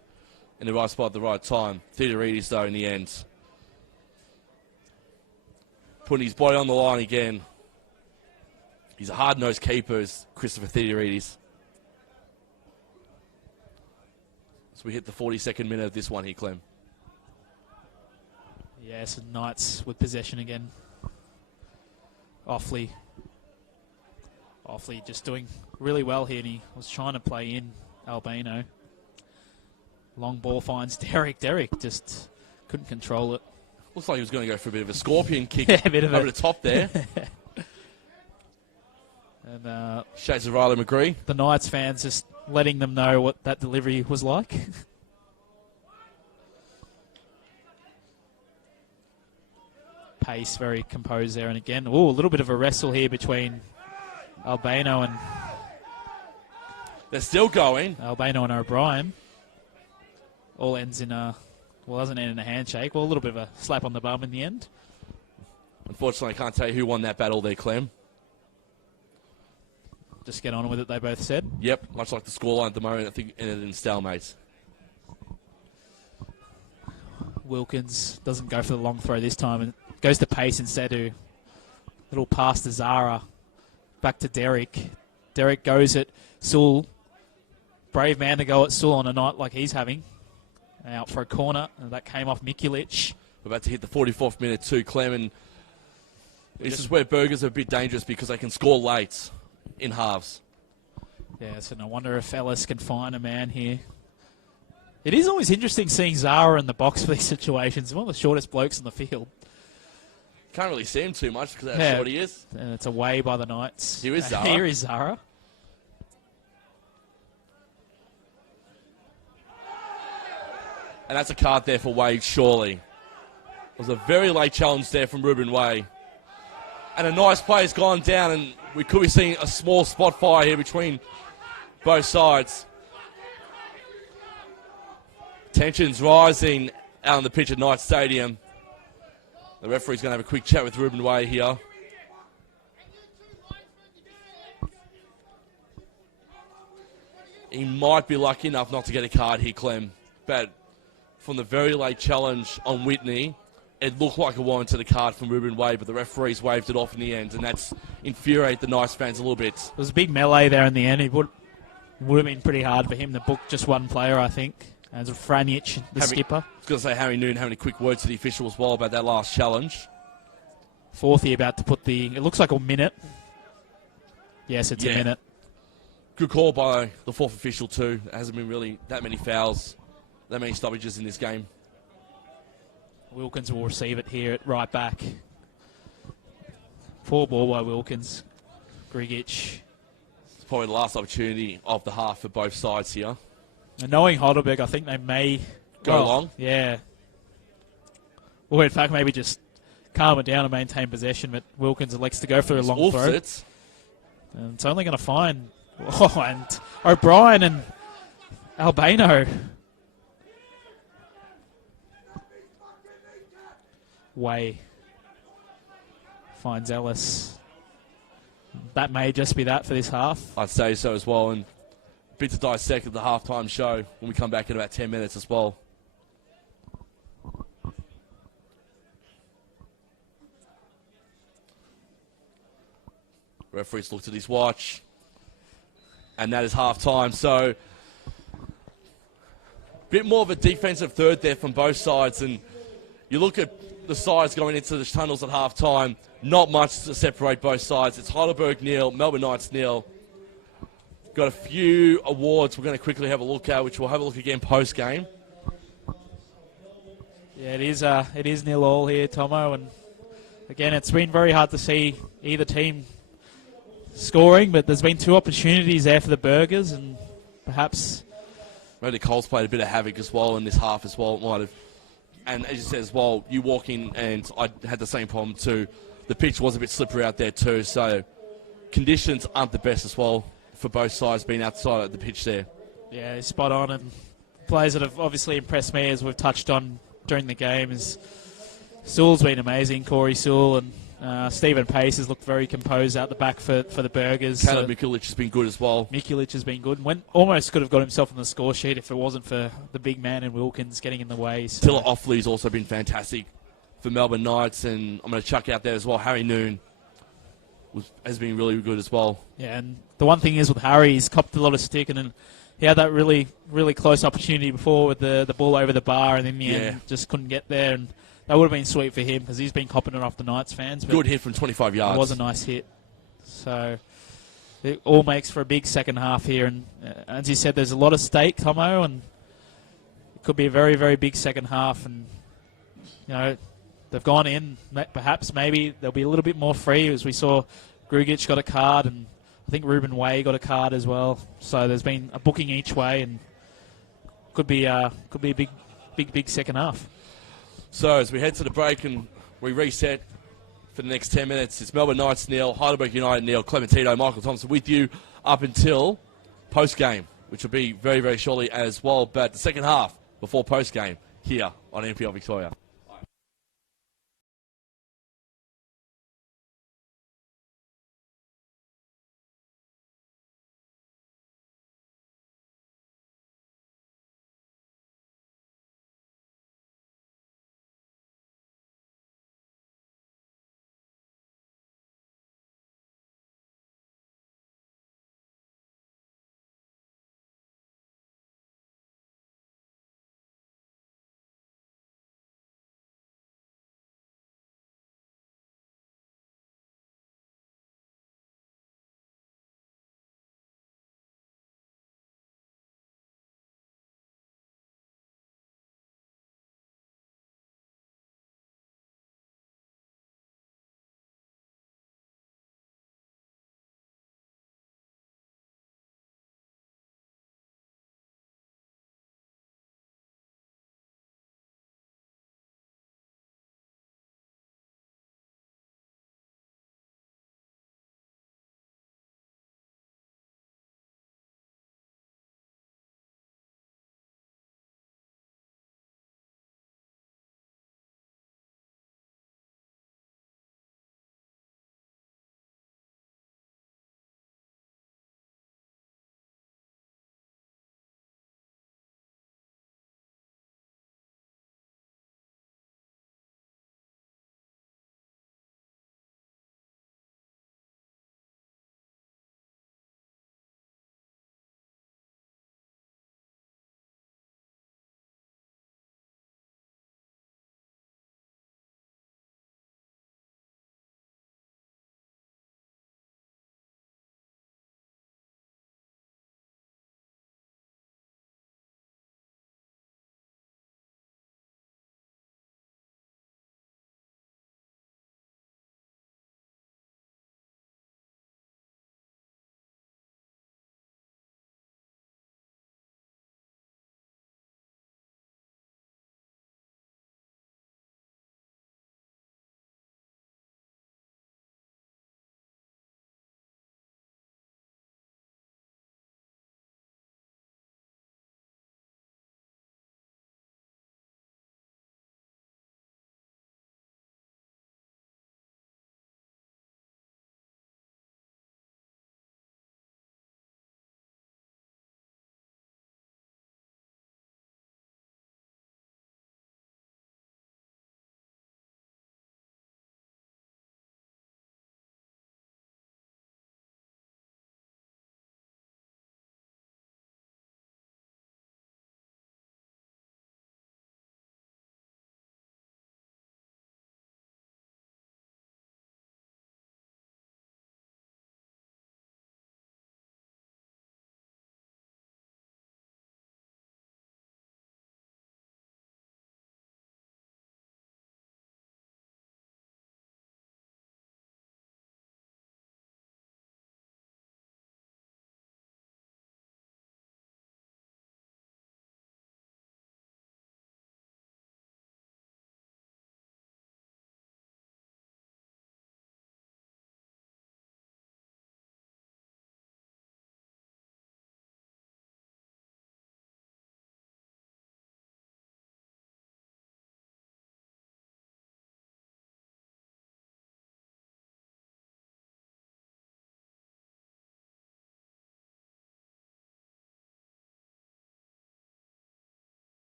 in the right spot at the right time. Theodoridis, though, in the end. Putting his body on the line again. He's a hard-nosed keeper, is Christopher Theodoridis. So we hit the 42nd minute of this one here, Clem. Yes, Knights with possession again. Offley just doing really well here, and he was trying to play in Albano. Long ball finds Derek. Derek just couldn't control it. Looks like he was going to go for a bit of a scorpion kick Yeah, a bit of over the top there. And Shades of Riley McGree. the Knights fans just letting them know what that delivery was like. Pace very composed there, and again, a little bit of a wrestle here between Albano and They're still going. O'Brien. All ends in doesn't end in a handshake. Well, a little bit of a slap on the bum in the end. Unfortunately, I can't tell you who won that battle there, Clem. Just get on with it, they both said. Yep, much like the scoreline at the moment, I think ended in stalemates. Wilkins doesn't go for the long throw this time and goes to Pace instead. Little pass to Zara. Back to Derek. Derek goes it. Sewell brave man to go at Sewell on a night like he's having. Out for a corner, and that came off Mikulic. We're about to hit the 44th minute too, Clem, and this is where Burgers are a bit dangerous because they can score late in halves. Yeah, so no wonder if Ellis can find a man here. It is always interesting seeing Zara in the box for these situations. One of the shortest blokes in the field. Can't really see him too much because of how short he is. And it's away by the Knights. Here is Zara. Here is Zara. And that's a card there for Wade, surely. It was a very late challenge there from Ruben Way. And a nice play has gone down, and we could be seeing a small spot fire here between both sides. Tensions rising out on the pitch at Knight Stadium. The referee's going to have a quick chat with Ruben Way here. He might be lucky enough not to get a card here, Clem. But from the very late challenge on Whitney, it looked like a warranted a card from Ruben Way, but the referees waved it off in the end, and that's infuriated the Knights fans a little bit. There was a big melee there in the end. It would have been pretty hard for him to book just one player, I think. As Franic, the skipper. I was going to say Harry Noon having a quick word to the official as well about that last challenge. Fourthie about to put it looks like a minute. Yes, it's a minute. Good call by the fourth official too. There hasn't been really that many fouls, that many stoppages in this game. Wilkins will receive it here at right back. Poor ball by Wilkins. Grigic. It's probably the last opportunity of the half for both sides here. And knowing Heidelberg, I think they may go long. Yeah. Or in fact, maybe just calm it down and maintain possession. But Wilkins elects to go for a long throw. It. And it's only going to find and O'Brien and Albano. Way finds Ellis. That may just be that for this half. I'd say so as well. And a bit to dissect at the halftime show when we come back in about 10 minutes as well. Referee's looked at his watch. And that is halftime. So a bit more of a defensive third there from both sides. And you look at the sides going into the tunnels at halftime, not much to separate both sides. It's Heidelberg nil, Melbourne Knights nil. Got a few awards we're going to quickly have a look at, which we'll have a look again post-game. Yeah, it is 0-0 here, Tomo. And again, it's been very hard to see either team scoring, but there's been two opportunities there for the Burgers, and perhaps maybe Cole's played a bit of havoc as well in this half as well. It might have. And as you said as well, you walk in, and I had the same problem too. The pitch was a bit slippery out there too, so conditions aren't the best as well for both sides being outside of the pitch there. Yeah, spot on. And players that have obviously impressed me, as we've touched on during the game, is Sewell's been amazing, Corey Sewell, and Stephen Pace has looked very composed out the back for the Burgers. Caleb Mikulic has been good as well. Mikulic has been good. Almost could have got himself on the score sheet if it wasn't for the big man in Wilkins getting in the way. So. Tilla Offley's also been fantastic for Melbourne Knights, and I'm going to chuck out there as well. Harry Noon has been really good as well. Yeah, and the one thing is with Harry, he's copped a lot of stick, and then he had that really, really close opportunity before with the ball over the bar, and in the end just couldn't get there. And that would have been sweet for him because he's been copping it off the Knights fans. Good hit from 25 yards. It was a nice hit. So it all makes for a big second half here. And as you said, there's a lot of stake, Tomo, and it could be a very, very big second half. And, you know, they've gone in. Perhaps maybe they'll be a little bit more free, as we saw Grugic got a card, and I think Ruben Way got a card as well. So there's been a booking each way, and could be a big second half. So as we head to the break and we reset for the next 10 minutes, it's Melbourne Knights nil, Heidelberg United nil, Clementino, Michael Thompson with you up until post-game, which will be very, very shortly as well. But the second half before post-game here on NPL Victoria.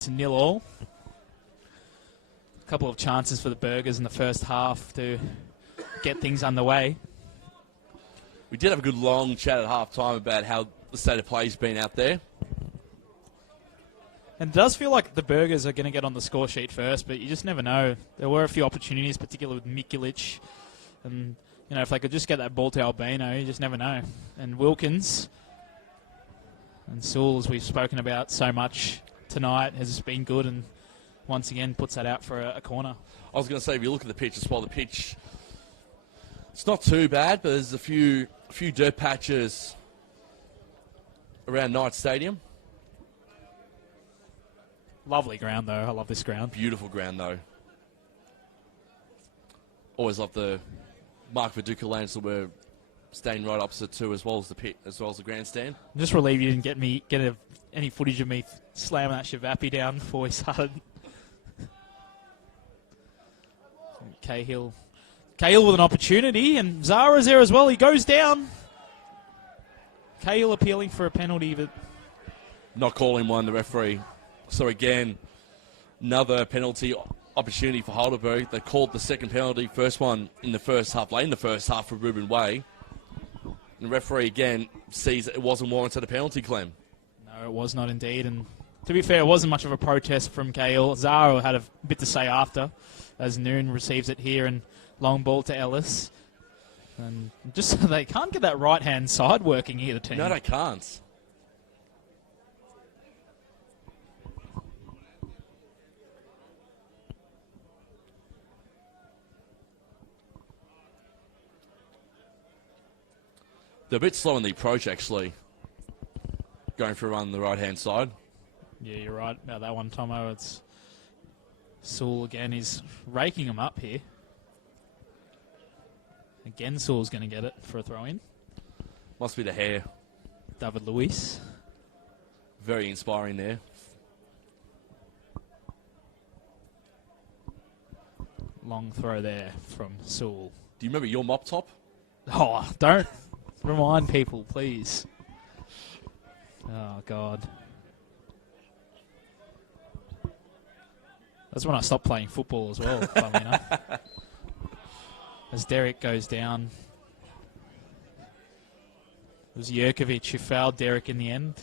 to 0-0. A couple of chances for the Burgers in the first half to get things underway. We did have a good long chat at half-time about how the state of play's been out there. And it does feel like the Burgers are going to get on the score sheet first, but you just never know. There were a few opportunities, particularly with Mikulic. And, you know, if they could just get that ball to Albino, you just never know. And Wilkins and Sewell, as we've spoken about so much tonight, has been good and once again puts that out for a corner. I was going to say, if you look at the pitch as well, the pitch, it's not too bad, but there's a few dirt patches around Knight Stadium. Lovely ground, though. I love this ground. Beautiful ground, though. Always love the Mark Viduka lanes that we're staying right opposite to, as well as the pit, as well as the grandstand. I'm just relieved you didn't get any footage of me slamming that Shavapi down before we started. Cahill with an opportunity, and Zara's there as well. He goes down. Cahill appealing for a penalty, but Not calling one, the referee. So again, another penalty opportunity for Heidelberg. They called the second penalty, first one in the first half, late in the first half for Ruben Way. And the referee again sees that it wasn't warranted a penalty claim. no, it was not indeed. And to be fair, it wasn't much of a protest from Cahill. Zara had a bit to say after, as Noon receives it here and long ball to Ellis. And just they can't get that right-hand side working here, the team. No, they can't. They're a bit slow on the approach, actually, going for a run on the right-hand side. Yeah, you're right about that one, Tomo. It's Sewell again. He's raking him up here. Again, Sewell's going to get it for a throw-in. Must be the hair. David Luiz. Very inspiring there. Long throw there from Sewell. Do you remember your mop top? Oh, don't remind people, please. Oh, God. That's when I stopped playing football as well, funnily enough. As Derek goes down. It was Jerkovic who fouled Derek in the end.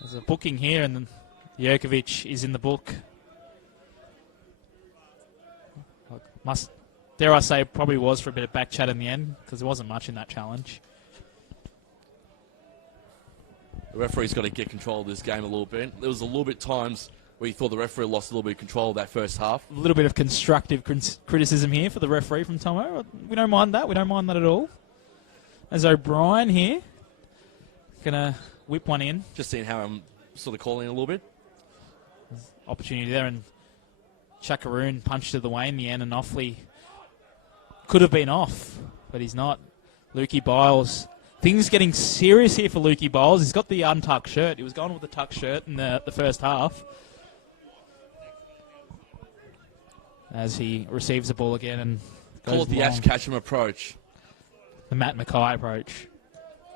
There's a booking here, and then Jerkovic is in the book. Dare I say, probably was for a bit of back chat in the end, because there wasn't much in that challenge. The referee's got to get control of this game a little bit. There was a little bit times where you thought the referee lost a little bit of control of that first half. A little bit of constructive criticism here for the referee from Tomo. We don't mind that. We don't mind that at all. As O'Brien here, going to whip one in. Just seeing how I'm sort of calling a little bit. Opportunity there, and Chakaroon punched to the way in the end, and Offley could have been off, but he's not. Lukey Biles. Things getting serious here for Lukey Biles. He's got the untucked shirt. He was going with the tucked shirt in the first half. As he receives the ball again and goes Call it the long. Ash Ketchum approach. The Matt Mackay approach.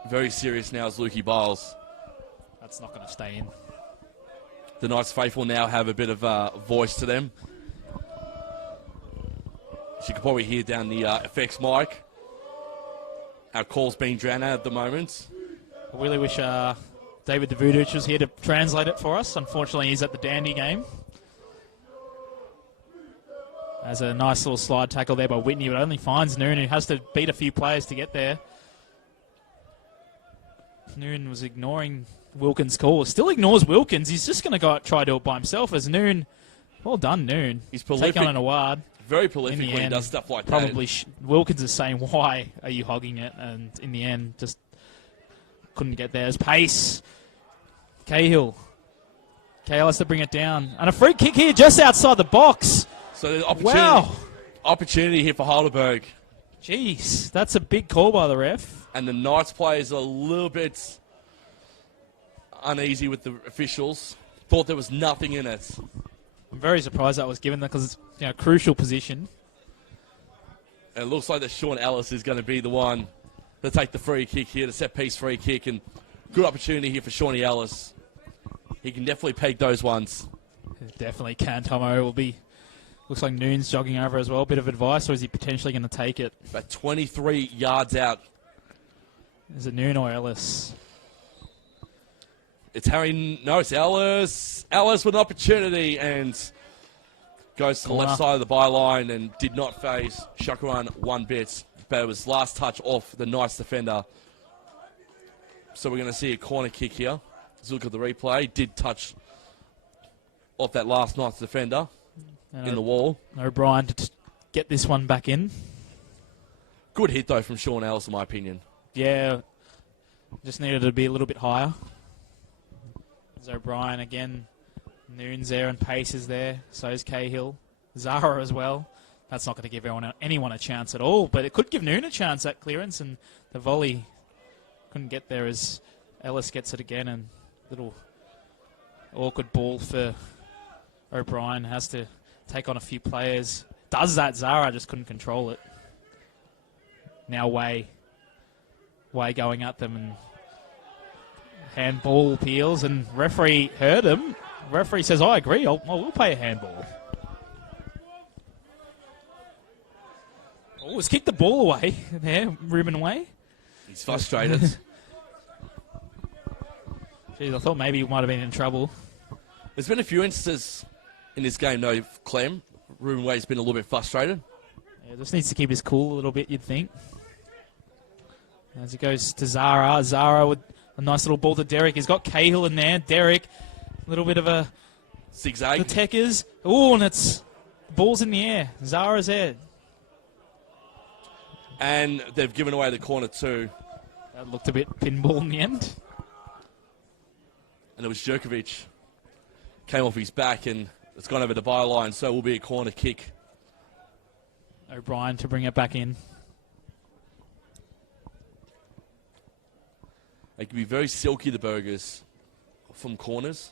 Very serious now as Lukey Biles. That's not going to stay in. The Knights faithful now have a bit of a voice to them. As you can probably hear down the effects mic. Our call's being drowned out at the moment. I really wish David Davudic was here to translate it for us. Unfortunately, he's at the Dandy game. As a nice little slide tackle there by Whitney, but only finds Noon, who has to beat a few players to get there. Noon was ignoring Wilkins' call. Still ignores Wilkins. He's just going to try to do it by himself as Noon. Well done, Noon. He's prolific. Take on an award. Very prolific when he end, does stuff like probably that. Wilkins is saying, why are you hogging it? And in the end, just couldn't get there. As pace. Cahill has to bring it down. And a free kick here just outside the box. So there's opportunity here for Heidelberg. Jeez, that's a big call by the ref. And the Knights players are a little bit uneasy with the officials. Thought there was nothing in it. I'm very surprised that was given because it's a crucial position. And it looks like that Sean Ellis is going to be the one to take the free kick here, the set-piece free kick. And good opportunity here for Shawnee Ellis. He can definitely peg those ones. Definitely can. Tomo will be. Looks like Noon's jogging over as well. Bit of advice, or is he potentially going to take it? About 23 yards out. Is it Noon or Ellis? It's Harry. No, it's Ellis. Ellis with an opportunity and goes to the left side of the byline and did not phase Shakaran one bit. But it was last touch off the Knights defender. So we're going to see a corner kick here. Let's look at the replay. Did touch off that last Knights defender in the wall. O'Brien to get this one back in. Good hit, though, from Sean Ellis, in my opinion. Yeah, just needed to be a little bit higher. There's O'Brien again. Noon's there and Pace is there. So is Cahill. Zara as well. That's not going to give anyone a chance at all, but it could give Noon a chance at clearance, and the volley couldn't get there as Ellis gets it again, and little awkward ball for O'Brien. Has to take on a few players. Does that. Zara just couldn't control it. Now Way going at them, and handball appeals, and referee heard him. Referee says, I agree, we'll pay a handball. Oh, he's kicked the ball away there, Ruben Way. He's frustrated. Jeez, I thought maybe he might have been in trouble. There's been a few instances in this game, though, Clem. Ruben Way's been a little bit frustrated. Yeah, just needs to keep his cool a little bit, you'd think. As he goes to Zara. Zara with a nice little ball to Derek. He's got Cahill in there. Derek, a little bit of a zigzag. The Techers. Oh, and it's ball's in the air. Zara's there. And they've given away the corner too. That looked a bit pinball in the end. And it was Jerkovic. Came off his back and it's gone over the byline, so it will be a corner kick. O'Brien to bring it back in. They can be very silky, the Burgers, from corners.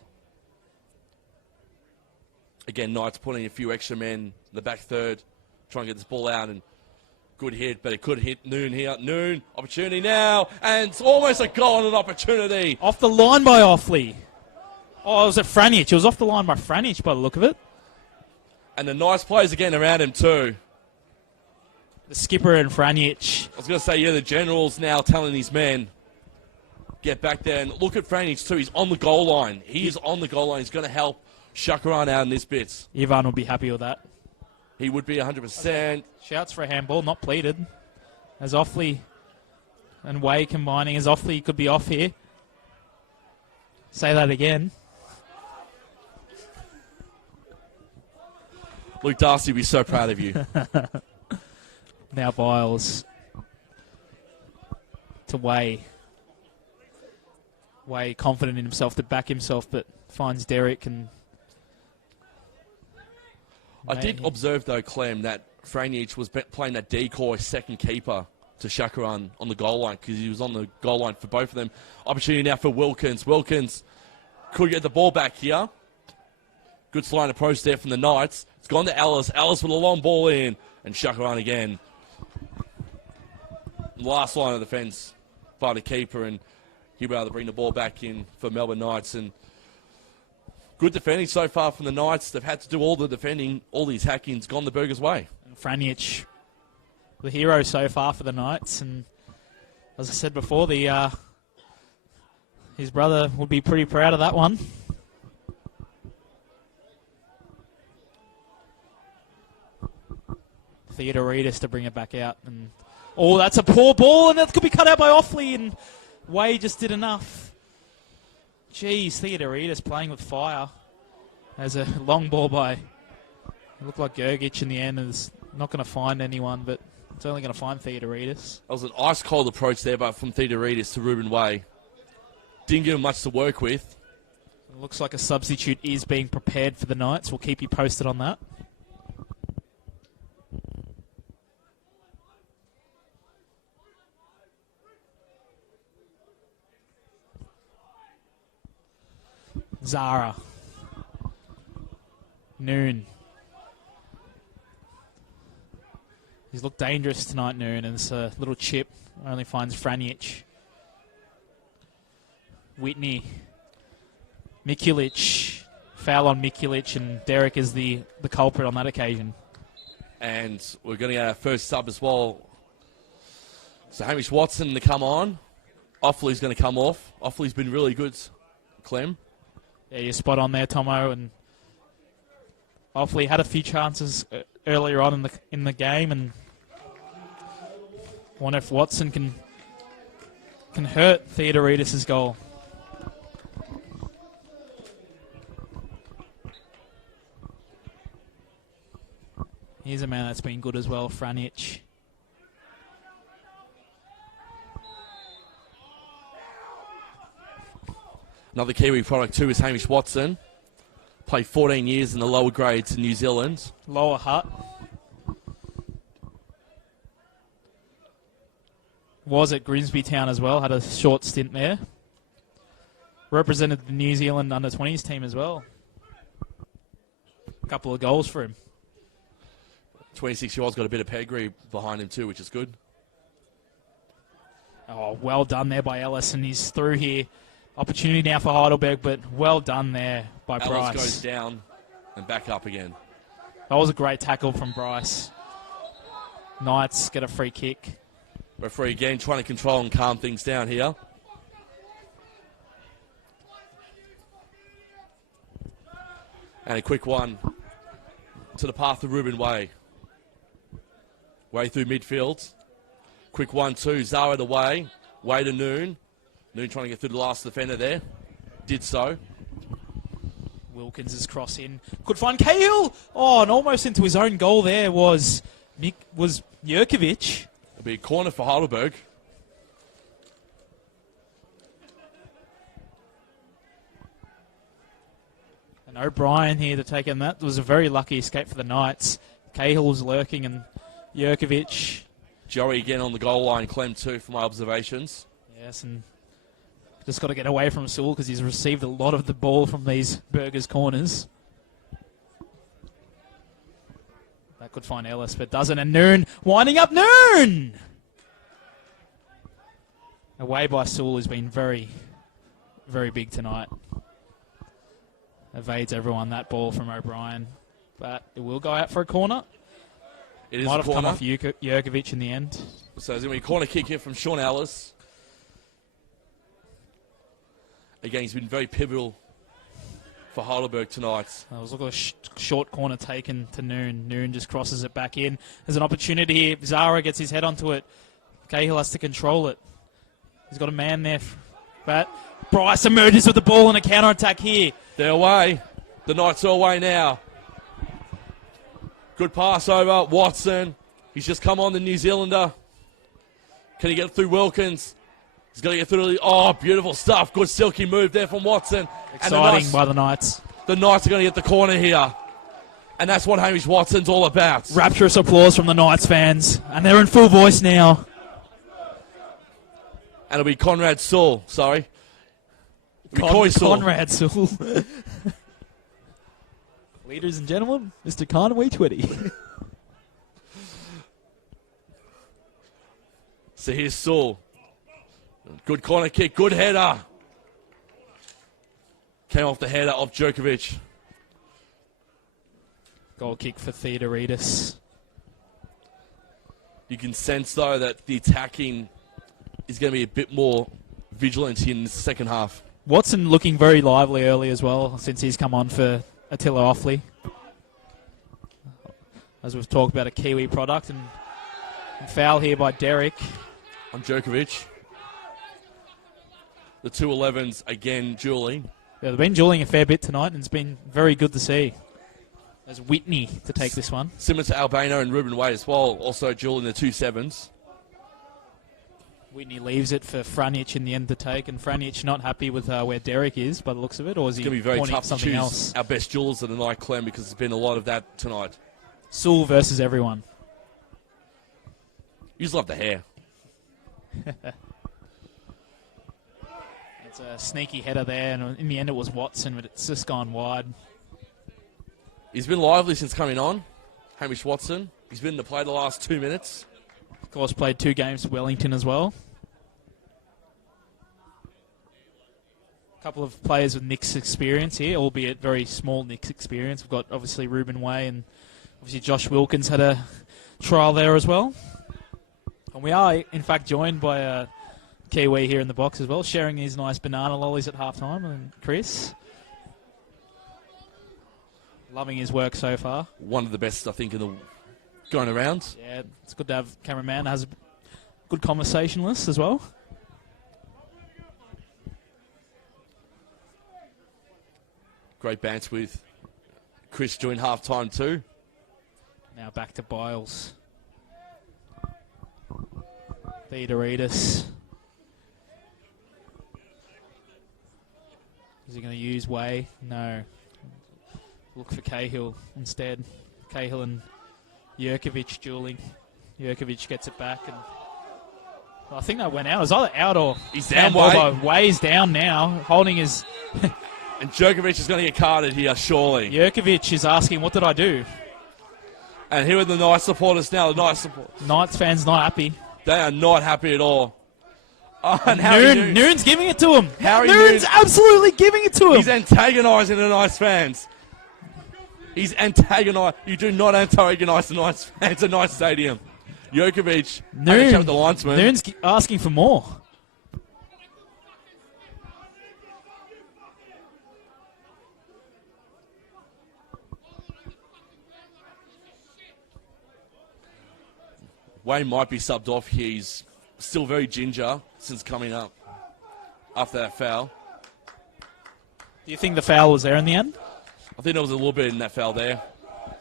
Again, Knights putting a few extra men in the back third, trying to get this ball out, and good hit, but it could hit Noon here. Noon, opportunity now, and it's almost a goal and an opportunity. Off the line by Offley. Oh, it was at Franich. It was off the line by Franich by the look of it. And the nice players again around him too. The skipper and Franich. I was going to say, yeah, the general's now telling his men, get back there and look at Franich too. He's on the goal line. He is on the goal line. He's going to help Shakaran out in this bit. Ivan will be happy with that. He would be 100%. Shouts for a handball, not pleaded. As Offley and Way combining, as Offley could be off here. Say that again. Luke Darcy will be so proud of you. Now Biles to Way. Way confident in himself to back himself, but finds Derek and... I did observe, though, Clem, that Franich was playing that decoy second keeper to Shakaran on the goal line because he was on the goal line for both of them. Opportunity now for Wilkins. Wilkins could get the ball back here. Good slide approach there from the Knights. It's gone to Ellis. Ellis with a long ball in. And Shakaran again. Last line of defence by the keeper. And he'll be able to bring the ball back in for Melbourne Knights. And good defending so far from the Knights. They've had to do all the defending, all these hackings, gone the Burgers' way. And Franich, the hero so far for the Knights. And as I said before, his brother would be pretty proud of that one. Theodoridis to bring it back out. And oh, that's a poor ball, and that could be cut out by Offley, and Way just did enough. Jeez, Theodoridis playing with fire. As a long ball by, it looked like Gergic in the end. Is not going to find anyone, but it's only going to find Theodoridis. That was an ice-cold approach there, but from Theodoridis to Ruben Way. Didn't give him much to work with. It looks like a substitute is being prepared for the Knights. We'll keep you posted on that. Zara. Noon. He's looked dangerous tonight, Noon, and it's a little chip. Only finds Franich. Whitney. Mikulic. Foul on Mikulic, and Derek is the culprit on that occasion. And we're going to get our first sub as well. So Hamish Watson to come on. Offley's going to come off. Offley's been really good, Clem. Yeah, you're spot on there, Tomo. And Offley had a few chances earlier on in the game, and wonder if Watson can hurt Theodoridis' goal. Here's a man that's been good as well, Franic. Another Kiwi product too is Hamish Watson. Played 14 years in the lower grades in New Zealand. Lower Hutt. Was at Grimsby Town as well, had a short stint there. Represented the New Zealand under-20s team as well. A couple of goals for him. 26-year-old's got a bit of pedigree behind him too, which is good. Oh, well done there by Ellis, and he's through here. Opportunity now for Heidelberg, but well done there by Ellis Bryce. goes down and back up again. That was a great tackle from Bryce. Knights get a free kick. Referee again trying to control and calm things down here. And a quick one to the path of Ruben Way. Way through midfield. Quick 1-2. Zara the way. Way to Noon. Noon trying to get through the last defender there. Did so. Wilkins' cross in. Could find Cahill. Oh, and almost into his own goal there was Jurkovic. It'll be a corner for Heidelberg. And O'Brien here to take in that. It was a very lucky escape for the Knights. Cahill was lurking, and Jurkovic. Joey again on the goal line. Clem too for my observations. Yes, and just got to get away from Sewell because he's received a lot of the ball from these Burgers corners. That could find Ellis, but doesn't. And Noon winding up. Noon! Away by Sewell, who's been very, very big tonight. Evades everyone, that ball from O'Brien. But it will go out for a corner. It is Might a have corner. come off Jurkovic in the end. So there's going to be a corner kick here from Sean Ellis. Again, he's been very pivotal for Heidelberg tonight. There was a short corner taken to Noon. Noon just crosses it back in. There's an opportunity here. Zara gets his head onto it. Cahill has to control it. He's got a man there. But Bryce emerges with the ball and a counter-attack here. They're away. The Knights are away now. Good pass over. Watson. He's just come on, the New Zealander. Can he get through Wilkins? He's got to get through. Oh, beautiful stuff. Good silky move there from Watson. Exciting by the Knights. The Knights are going to get the corner here. And that's what Hamish Watson's all about. Rapturous applause from the Knights fans. And they're in full voice now. And it'll be Conrad Sewell. Sorry. McCoy Sewell. Conrad Sewell. Ladies and gentlemen, Mr. Conway Twitty. So here's Sewell. Good corner kick. Good header. Came off the header of Djokovic. Goal kick for Theodoridis. You can sense, though, that the attacking is going to be a bit more vigilant in the second half. Watson looking very lively early as well since he's come on for Attila Offley. As we've talked about, a Kiwi product. And foul here by Derek. On Djokovic. The 2-11s again dueling. Yeah, they've been dueling a fair bit tonight, and it's been very good to see. There's Whitney to take this one. Similar to Albano and Ruben Way as well, also dueling the 2-7s. Whitney leaves it for Franic in the end to take, and Franic not happy with where Derek is by the looks of it, or is he It's going to be very pointing tough at to something choose else? our best duels of the night, Clem, because there's been a lot of that tonight. Sewell versus everyone. You just love the hair. It's a sneaky header there, and in the end it was Watson, but it's just gone wide. He's been lively since coming on. Hamish Watson. He's been in the play the last 2 minutes. Of course, played 2 games for Wellington as well. couple of players with Knicks experience here, albeit very small Knicks experience. We've got obviously Ruben Way and obviously Josh Wilkins had a trial there as well. And we are, in fact, joined by a Kiwi here in the box as well, sharing these nice banana lollies at halftime. And Chris, loving his work so far. One of the best, I think, in the going around. Yeah, it's good to have a cameraman that has a good conversationalist as well. Great banter with Chris during half-time too. Now back to Biles. Theodoridis. Is he going to use Way? No. Look for Cahill instead. Cahill and Jurkovic dueling. Jurkovic gets it back, and I think that went out. It was either out or he's down. Way's down now, holding his. And Jurkovic is going to get carded here, surely. Jurkovic is asking, "What did I do?" And here are the Knights supporters now. The Knights supporters. Knights fans not happy. They are not happy at all. Oh, and Noon's giving it to him. Noon's absolutely giving it to him. He's antagonising the Knights fans. He's antagonised. You do not antagonise the Knights fans at Knights Stadium. Jurkovic, Noon, the linesman. Noon's asking for more. Wayne might be subbed off here. He's still very ginger since coming up after that foul. Do you think the foul was there in the end? I think there was a little bit in that foul there.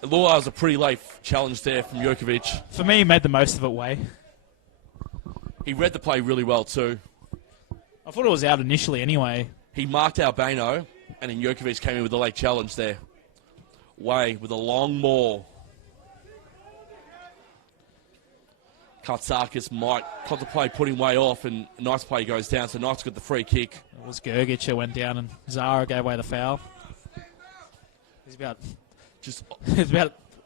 It looked like it was a pretty late challenge there from Jurkovic. For me, he made the most of it, Way. He read the play really well too. I thought it was out initially anyway. He marked Albano, and then Jurkovic came in with a late challenge there. Way with a long maul. Katsakis might contemplate putting Way off, and a nice play goes down, so Knights got the free kick. It was Gergic who went down, and Zara gave away the foul. He's about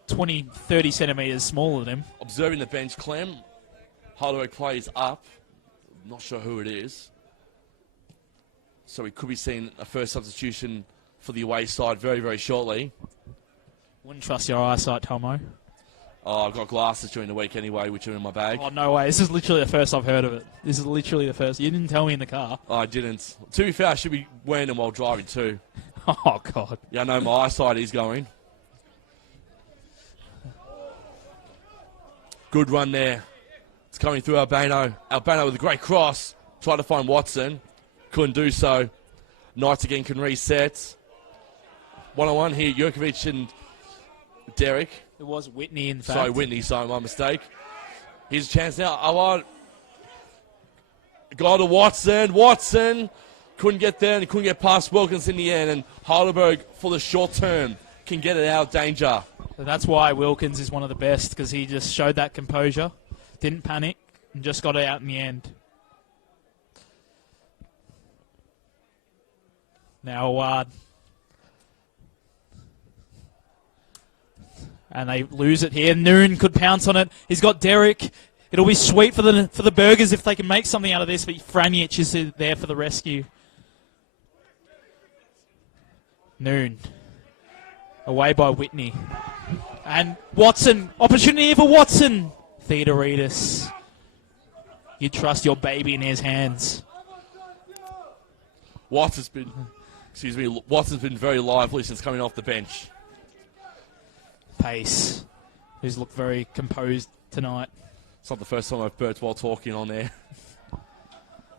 20, 30 centimetres smaller than him. Observing the bench, Clem. Heidelberg plays up. Not sure who it is. So we could be seeing a first substitution for the away side very, very shortly. Wouldn't trust your eyesight, Tomo. Oh, I've got glasses during the week anyway, which are in my bag. Oh, no way. This is literally the first I've heard of it. This is literally the first. You didn't tell me in the car. Oh, I didn't. To be fair, I should be wearing them while driving too. Oh, God. Yeah, I know my eyesight is going. Good run there. It's coming through Albano. Albano with a great cross. Tried to find Watson. Couldn't do so. Knights again can reset. 1-on-1 here. Jurkovic and Derek. It was Whitney, in fact. Sorry, Whitney. Sorry, my mistake. Here's a chance now. Awad. Got to Watson. Watson. Couldn't get there and couldn't get past Wilkins in the end. And Heidelberg, for the short term, can get it out of danger. So that's why Wilkins is one of the best, because he just showed that composure, didn't panic, and just got it out in the end. Now Awad. And they lose it here. Noon could pounce on it. He's got Derek. It'll be sweet for the Burgers if they can make something out of this, but Franjic is there for the rescue. Noon. Away by Whitney. And Watson. Opportunity for Watson. Theodoridis. You trust your baby in his hands. Watson's been very lively since coming off the bench. Pace, who's looked very composed tonight. It's not the first time I've burped while talking on there.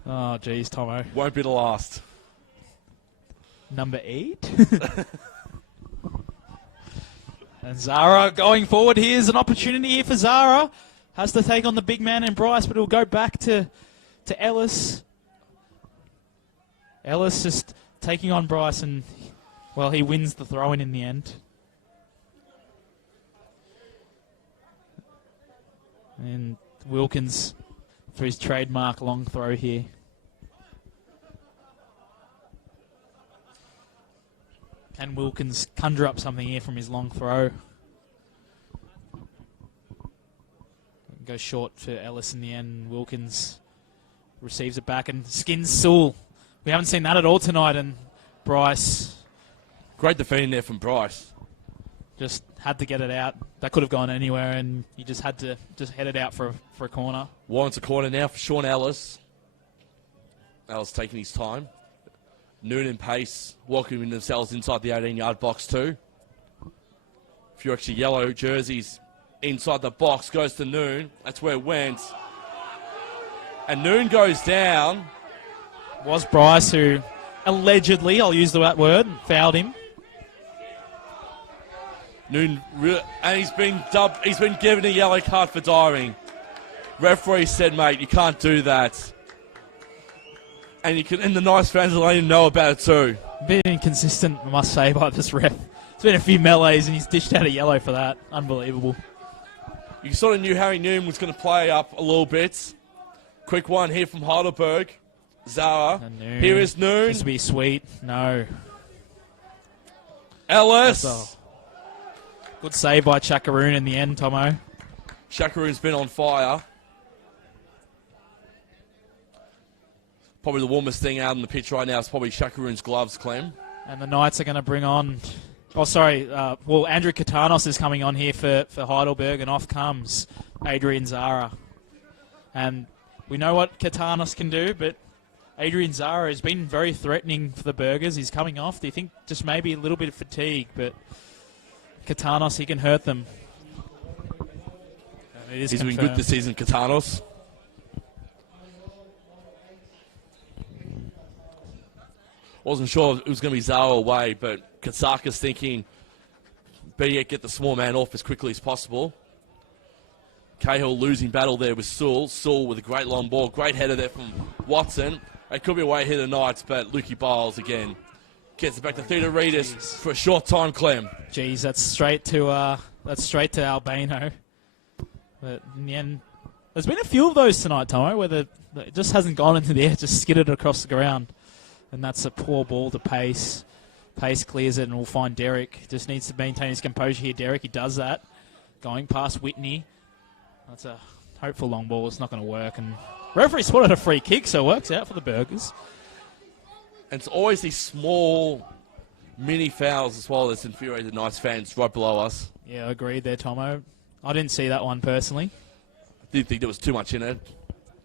Oh, geez, Tomo. Won't be the last. Number 8. And Zara going forward. Here's an opportunity here for Zara. Has to take on the big man in Bryce, but it'll go back to Ellis. Ellis just taking on Bryce, and, well, he wins the throw-in in the end. And Wilkins for his trademark long throw here. Can Wilkins conjure up something here from his long throw? Goes short for Ellis in the end. Wilkins receives it back and skins Sewell. We haven't seen that at all tonight, and Bryce Great defending there from Bryce. just had to get it out. That could have gone anywhere, and he just had to just head it out for a corner. Warrants a corner now for Sean Ellis. Ellis taking his time. Noon and Pace welcoming themselves inside the 18-yard box too. A few extra yellow jerseys inside the box. Goes to Noon. That's where it went. And Noon goes down. Was Bryce who allegedly, I'll use that word, fouled him. Noon, and he's been given a yellow card for diving. Referee said, mate, you can't do that. And the Knights fans will let him know about it too. A bit inconsistent, I must say, by this ref. It's been a few melees and he's dished out a yellow for that. Unbelievable. You sort of knew Harry Noon was going to play up a little bit. Quick one here from Heidelberg. Zara. Here is Noon. This will be sweet. No. Ellis. Good save by Chakaroon in the end, Tomo. Chakaroon's been on fire. Probably the warmest thing out on the pitch right now is probably Chakaroon's gloves, Clem. And the Knights are going to bring on... Andrew Katanos is coming on here for Heidelberg, and off comes Adrian Zara. And we know what Katanos can do, but Adrian Zara has been very threatening for the Burgers. He's coming off. Do you think just maybe a little bit of fatigue, but Katanos, he can hurt them. He's been good this season, Katanos. Wasn't sure if it was going to be Zara away, but Katsaka's thinking better yet get the small man off as quickly as possible. Cahill losing battle there with Sewell. Sewell with a great long ball. Great header there from Watson. It could be a way ahead of the Knights, but Lukey Biles again gets it back to Theta Reedus for a short time, Clem. Geez, that's straight to Albano. But in the end, there's been a few of those tonight, Tomo, where it just hasn't gone into the air, just skidded across the ground. And that's a poor ball to Pace. Pace clears it and we'll find Derek. Just needs to maintain his composure here. Derek, he does that. Going past Whitney. That's a hopeful long ball. It's not going to work. And referee spotted a free kick, so it works out for the Burgers. And it's always these small mini fouls as well that's infuriated the Knights fans right below us. Yeah, I agreed there, Tomo. I didn't see that one personally. I didn't think there was too much in it.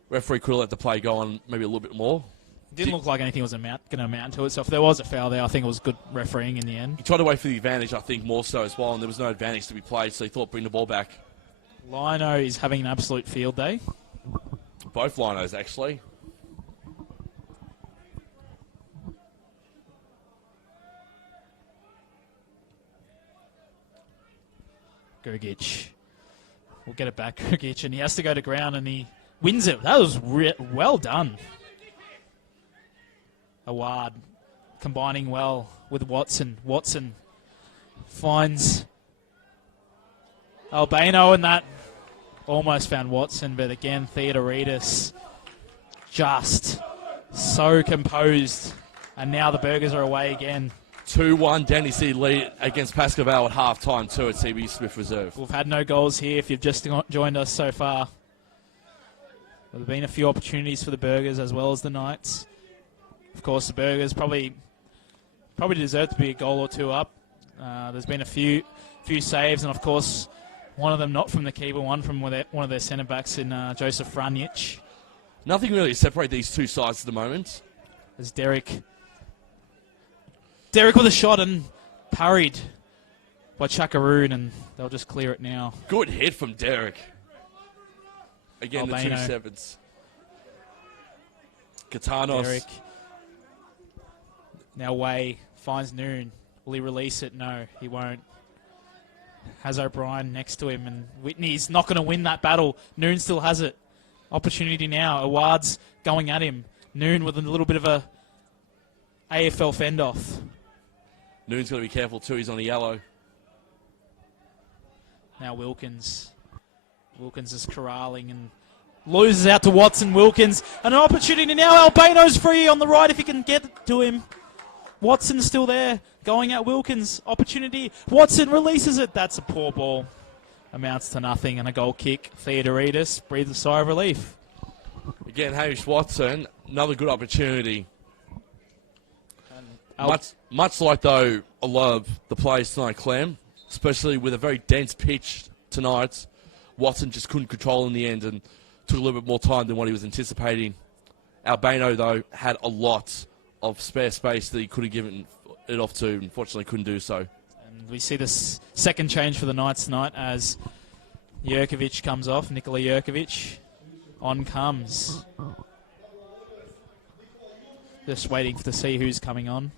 Referee could have let the play go on maybe a little bit more. Didn't look like anything was going to amount to it. So if there was a foul there, I think it was good refereeing in the end. He tried to wait for the advantage, I think, more so as well, and there was no advantage to be played, so he thought bring the ball back. Lino is having an absolute field day. Both Linos, actually. Grugic. We'll get it back, Grugic, and he has to go to ground, and he wins it. That was well done. Award combining well with Watson. Watson finds Albano, and that almost found Watson, but again, Theodoridis just so composed. And now the Burgers are away again. 2-1 Danny City lead against Pascoe at half-time too at CB Smith Reserve. We've had no goals here if you've just joined us so far. There have been a few opportunities for the Burgers as well as the Knights. Of course, the Burgers probably deserve to be a goal or two up. There's been a few saves, and of course, one of them not from the keeper, one from one of their centre-backs in Joseph Franjic. Nothing really to separate these two sides at the moment. There's Derek with a shot and parried by Chakaroon, and they'll just clear it now. Good hit from Derek. Again, Albano. The 2-7s. Katanos. Derek. Now Way finds Noon. Will he release it? No, he won't. Has O'Brien next to him, and Whitney's not going to win that battle. Noon still has it. Opportunity now. Award's going at him. Noon with a little bit of a AFL fend-off. Noon's got to be careful too. He's on a yellow. Now Wilkins. Wilkins is corralling and loses out to Watson. Wilkins. And an opportunity now. Albano's free on the right if he can get to him. Watson's still there. Going at Wilkins. Opportunity. Watson releases it. That's a poor ball. Amounts to nothing. And a goal kick. Theodoridis breathes a sigh of relief. Again, Hamish Watson. Another good opportunity. Much like, though, a lot of the players tonight, Clem, especially with a very dense pitch tonight, Watson just couldn't control in the end and took a little bit more time than what he was anticipating. Albano, though, had a lot of spare space that he could have given it off to. Unfortunately, couldn't do so. And we see this second change for the Knights tonight as Jurkovic comes off. Nikola Jurkovic on comes. Just waiting to see who's coming on.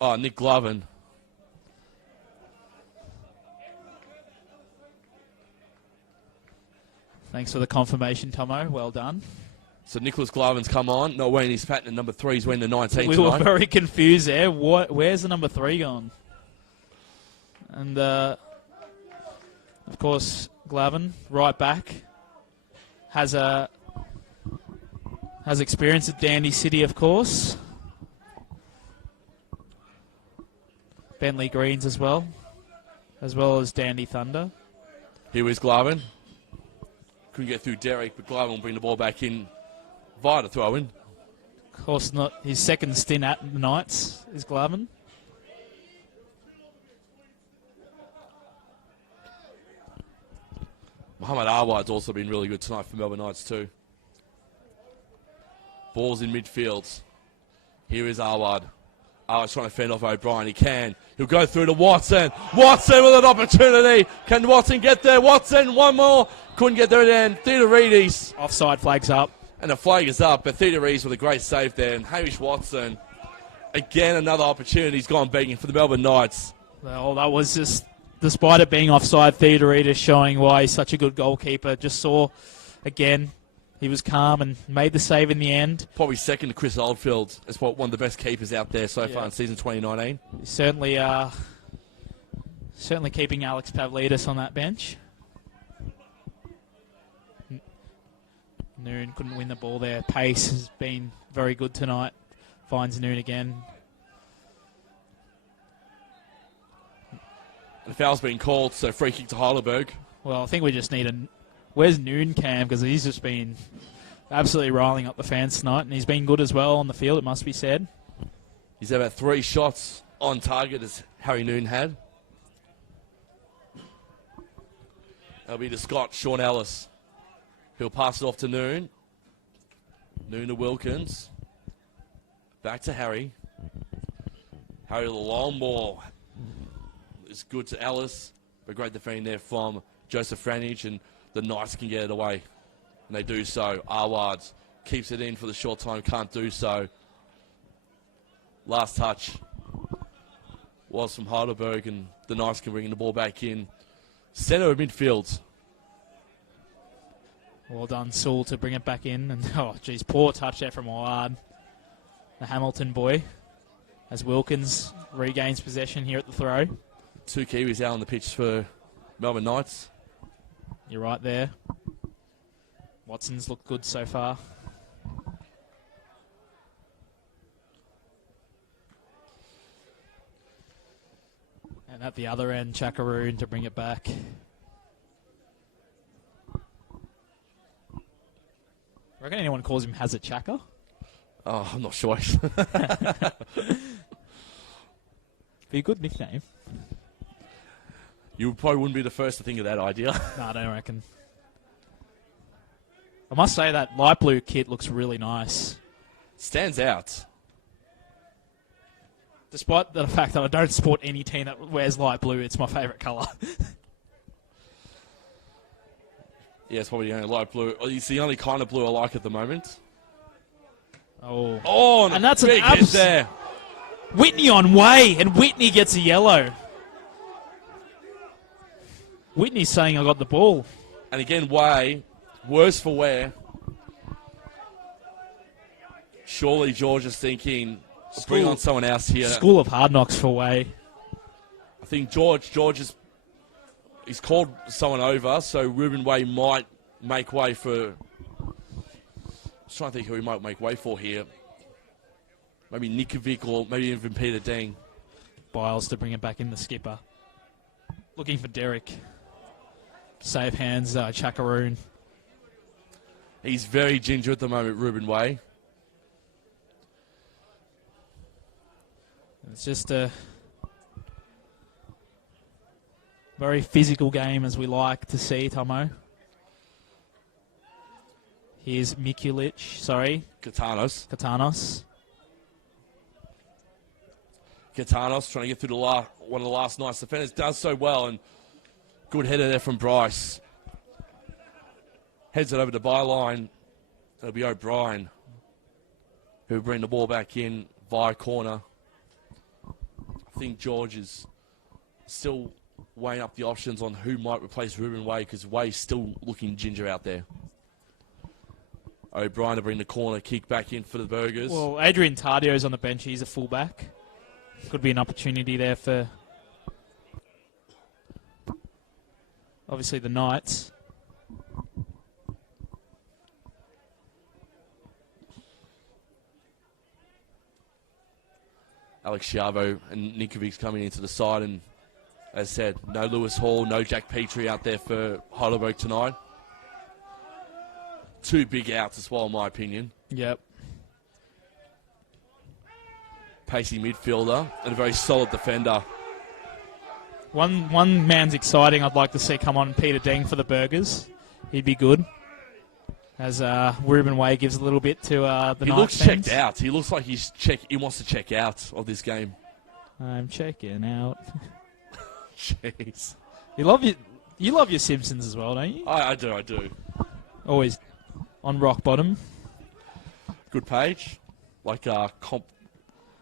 Oh, Nick Glovin. Thanks for the confirmation, Tomo. Well done. So Nicholas Glovin's come on. Not wearing his pattern at number 3. He's wearing the 19 We tonight. were very confused there. Where's the number 3 gone? And, of course, Glavin, right back, has experience at Dandy City, of course. Bentley Greens as well as Dandy Thunder. Here is Glavin. Couldn't get through Derek, but Glavin will bring the ball back in via the throw-in. Of course, not his second stint at the Knights is Glavin. Muhammad Awad's also been really good tonight for Melbourne Knights too. Ball's in midfield. Here is Awad. Awad's trying to fend off O'Brien. He can. He'll go through to Watson. Watson with an opportunity. Can Watson get there? Watson, one more. Couldn't get there in the end. Theodorides. Offside flags up. And the flag is up, but Theodorides with a great save there. And Hamish Watson, again, another opportunity. He's gone begging for the Melbourne Knights. Well, that was just, despite it being offside, Theodorides showing why he's such a good goalkeeper. Just saw, again, he was calm and made the save in the end. Probably second to Chris Oldfield as one of the best keepers out there so far in season 2019. Certainly keeping Alex Pavlidis on that bench. Noon couldn't win the ball there. Pace has been very good tonight. Finds Noon again. The foul's been called, so free kick to Heidelberg. Well, I think we just need a... Where's Noon, Cam? Because he's just been absolutely riling up the fans tonight, and he's been good as well on the field, it must be said. He's had about 3 shots on target as Harry Noon had. That'll be to Scott, Sean Ellis. He'll pass it off to Noon. Noon to Wilkins. Back to Harry. Harry with a long ball. It's good to Ellis, but great defending there from Joseph Franich, and the Knights can get it away. And they do so. Arwad keeps it in for the short time, can't do so. Last touch was from Heidelberg, and the Knights can bring the ball back in. Centre of midfield. Well done, Sewell, to bring it back in. And, oh, geez, poor touch there from Awad, the Hamilton boy, as Wilkins regains possession here at the throw. 2 Kiwis out on the pitch for Melbourne Knights. You're right there. Watson's looked good so far. And at the other end, Chakaroon to bring it back. Reckon anyone calls him Hazard Chaka? Oh, I'm not sure. Be a good nickname. You probably wouldn't be the first to think of that idea. No, I don't reckon. I must say that light blue kit looks really nice. Stands out. Despite the fact that I don't support any team that wears light blue, it's my favourite colour. Yeah, it's probably the only light blue. It's the only kind of blue I like at the moment. Oh, and that's an hit there. Whitney on way, and Whitney gets a yellow. Whitney's saying I got the ball. And again, Way, worse for wear. Surely George is thinking, bring on someone else here. School of Hard Knocks for Way. I think George he's called someone over, so Ruben Way might make way for... I was trying to think who he might make way for here. Maybe Nikovic or maybe even Peter Deng. Biles to bring it back in, the skipper. Looking for Derek. Safe hands, Chakaroon. He's very ginger at the moment, Ruben Way. It's just a very physical game as we like to see, Tomo. Here's Mikulic, Katanos. Katanos trying to get through the one of the last night's defenders. Does so well, and good header there from Bryce. Heads it over to byline. It'll be O'Brien who'll bring the ball back in via corner. I think George is still weighing up the options on who might replace Ruben Way, because Way's still looking ginger out there. O'Brien to bring the corner kick back in for the Burgers. Well, Adrian Tardio's on the bench. He's a fullback. Could be an opportunity there for, obviously, the Knights. Alex Schiavo and Ninkovic's coming into the side, and as I said, no Lewis Hall, no Jack Petrie out there for Heidelberg tonight. Two big outs as well, in my opinion. Yep. Pacey midfielder and a very solid defender. One man's exciting I'd like to see come on, Peter Deng for the Burgers. He'd be good. As Ruben Way gives a little bit to the Knights. He looks fans. checked out. He looks like he wants to check out of this game. I'm checking out. Jeez. You love your Simpsons as well, don't you? I do. Always on rock bottom. Good page. Like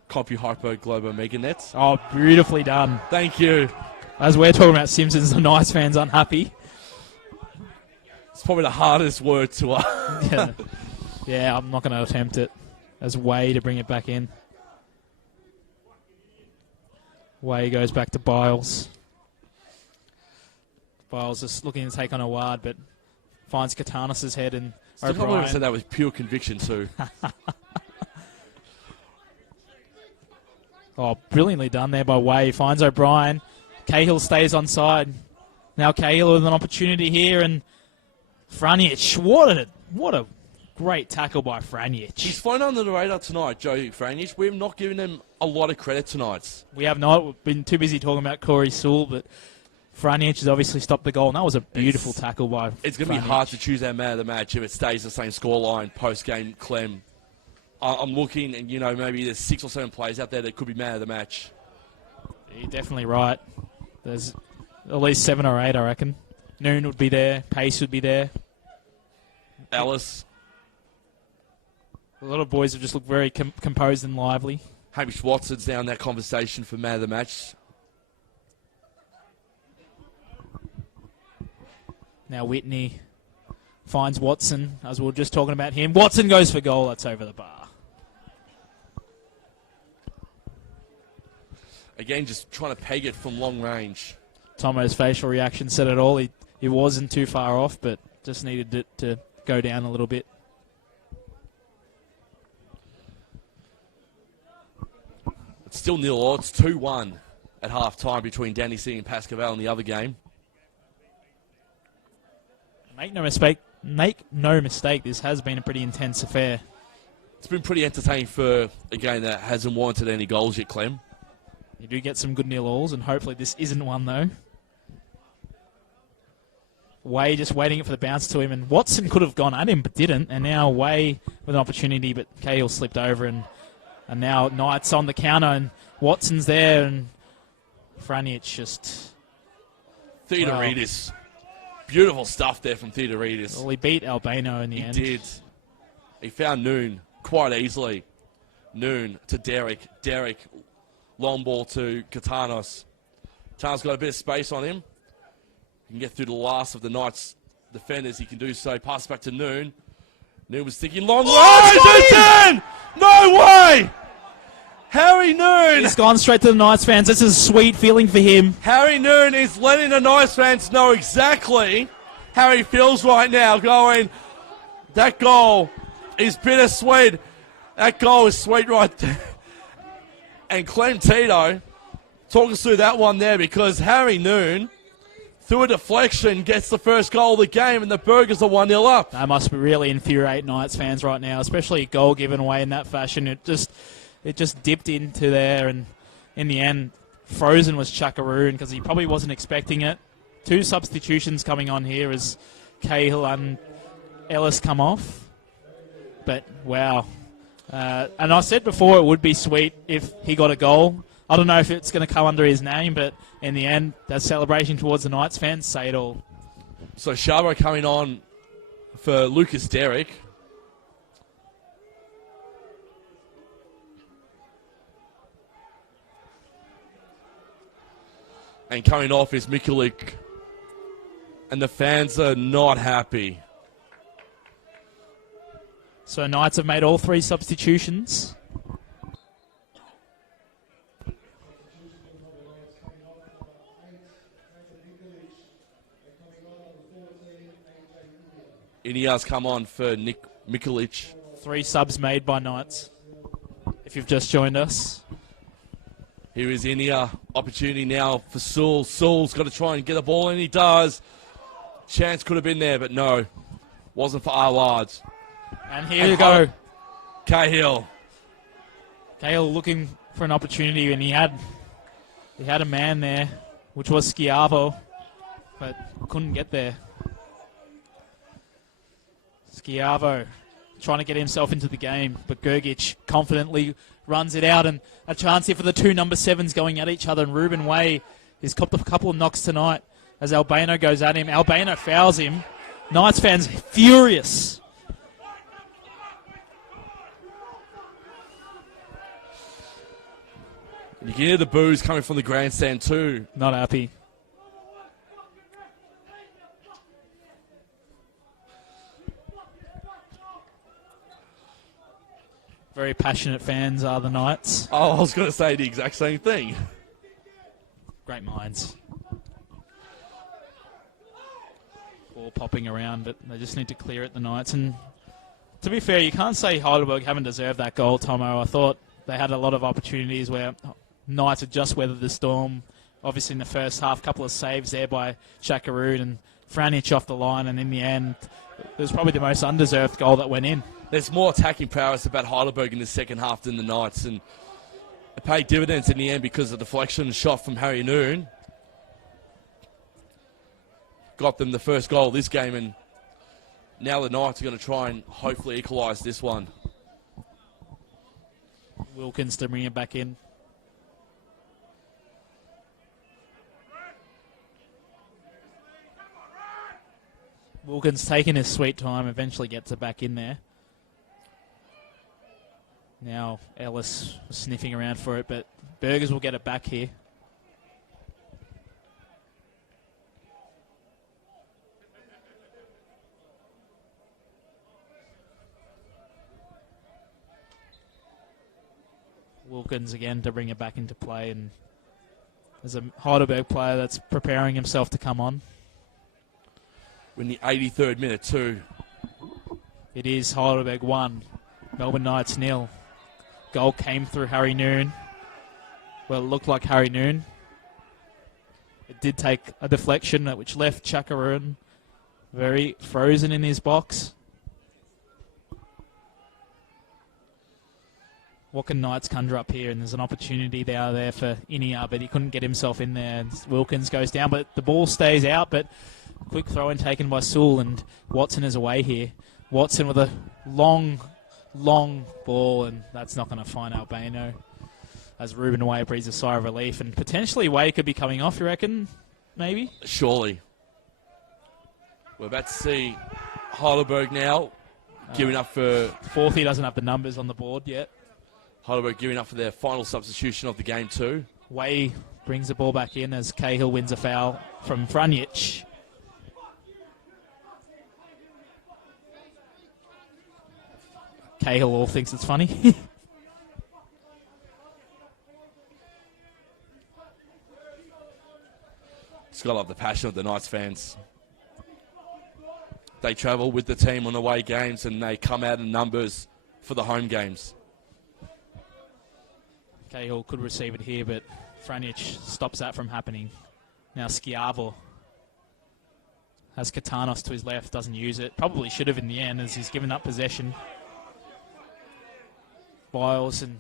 CompuHyper Globo Meganet. Oh, beautifully done. Thank you. As we're talking about Simpsons, the Knights fans unhappy. It's probably the hardest word to Yeah, I'm not going to attempt it. As Way to bring it back in. Way goes back to Biles. Biles just looking to take on Awad, but finds Katanis' head and Still can't believe I O'Brien. said that with pure conviction too. Oh, brilliantly done there by Way. Finds O'Brien. Cahill stays on side. Now Cahill with an opportunity here, and Franjic. What a great tackle by Franjic. He's flown under the radar tonight, Joe Franjic. We've not given him a lot of credit tonight. We have not. We've been too busy talking about Corey Sewell, but Franjic has obviously stopped the goal, and that was a beautiful tackle by It's going to be hard to choose our man of the match if it stays the same scoreline post-game, Clem. I'm looking, and, maybe there's 6 or 7 players out there that could be man of the match. You're definitely right. There's at least 7 or 8, I reckon. Noon would be there. Pace would be there. Ellis. A lot of boys have just looked very composed and lively. Hamish Watson's down that conversation for man of the match. Now Whitney finds Watson, as we were just talking about him. Watson goes for goal. That's over the bar. Again, just trying to peg it from long range. Tomo's facial reaction said it all. He wasn't too far off, but just needed it to go down a little bit. It's still 0-0. It's 2-1 at half-time between Danny C and Pascaval in the other game. Make no mistake, this has been a pretty intense affair. It's been pretty entertaining for a game that hasn't warranted any goals yet, Clem. You do get some good 0-0s, and hopefully this isn't one, though. Way just waiting for the bounce to him, and Watson could have gone at him, but didn't. And now Way with an opportunity, but Cahill slipped over, and now Knights on the counter, and Watson's there, and Franjic just... Theodoridis. Beautiful stuff there from Theodoridis. Well, he beat Albano in the end. He did. He found Noon quite easily. Noon to Derek. Derek, long ball to Katanos. Katanos got a bit of space on him. He can get through the last of the Knights defenders. He can do so. Pass back to Noon. Noon was sticking long. Oh, no way! Harry Noon! He's gone straight to the Knights fans. This is a sweet feeling for him. Harry Noon is letting the Knights fans know exactly how he feels right now, going, that goal is bittersweet. That goal is sweet right there. And Clem Tito, talk us through that one there, because Harry Noon through a deflection, gets the first goal of the game, and the Burgers are 1-0 up. That must really infuriate Knights fans right now, especially a goal given away in that fashion. It just dipped into there, and in the end, frozen was Chakaroon because he probably wasn't expecting it. 2 substitutions coming on here as Cahill and Ellis come off. But, wow. And I said before it would be sweet if he got a goal. I don't know if it's going to come under his name, but in the end, that celebration towards the Knights fans say it all. So Charbot coming on for Lucas Derrick. And coming off is Mikulik. And the fans are not happy. So Knights have made all 3 substitutions. Inia's come on for Nick Mikulic. 3 subs made by Knights, if you've just joined us. Here is Inia. Opportunity now for Sewell. Sewell's got to try and get a ball, and he does. Chance could have been there, but no. Wasn't for Allard. And here you go. Cahill. Cahill looking for an opportunity, and he had a man there, which was Schiavo, but couldn't get there. Schiavo trying to get himself into the game, but Gergic confidently runs it out, and a chance here for the 2 number 7s going at each other, and Ruben Way has copped a couple of knocks tonight as Albano goes at him. Albano fouls him. Knights fans furious. You can hear the boos coming from the grandstand too. Not happy. Very passionate fans are the Knights. Oh, I was going to say the exact same thing. Great minds. Ball popping around, but they just need to clear it, the Knights. And to be fair, you can't say Heidelberg haven't deserved that goal, Tomo. I thought they had a lot of opportunities where Knights had just weathered the storm. Obviously in the first half, couple of saves there by Chakaroon and Franich off the line, and in the end, it was probably the most undeserved goal that went in. There's more attacking prowess about Heidelberg in the second half than the Knights, and it paid dividends in the end because of the deflection shot from Harry Noon got them the first goal of this game, and now the Knights are going to try and hopefully equalise this one. Wilkins to bring it back in. Wilkins taking his sweet time, eventually gets it back in there. Now Ellis sniffing around for it, but Burgers will get it back here. Wilkins again to bring it back into play, and there's a Heidelberg player that's preparing himself to come on. We're in the 83rd minute too. It is Heidelberg 1, Melbourne Knights 0. Goal came through Harry Noon. Well, it looked like Harry Noon. It did take a deflection which left Chakaroon very frozen in his box. What can Knights conjure up here? And there's an opportunity there for Inia, but he couldn't get himself in there. And Wilkins goes down, but the ball stays out. But quick throw-in taken by Sewell, and Watson is away here. Watson with a long ball, and that's not going to find Albano. As Ruben Way breathes a sigh of relief, and potentially Way could be coming off, you reckon? Maybe? Surely. We're about to see Heidelberg now giving up for... Fourth, he doesn't have the numbers on the board yet. Heidelberg giving up for their final substitution of the game too. Way brings the ball back in as Cahill wins a foul from Franjic. Cahill all thinks it's funny. Just got to love the passion of the Knights fans. They travel with the team on away games and they come out in numbers for the home games. Cahill could receive it here, but Franjic stops that from happening. Now Schiavo Has Katanos to his left, doesn't use it. Probably should have in the end as he's given up possession. Biles and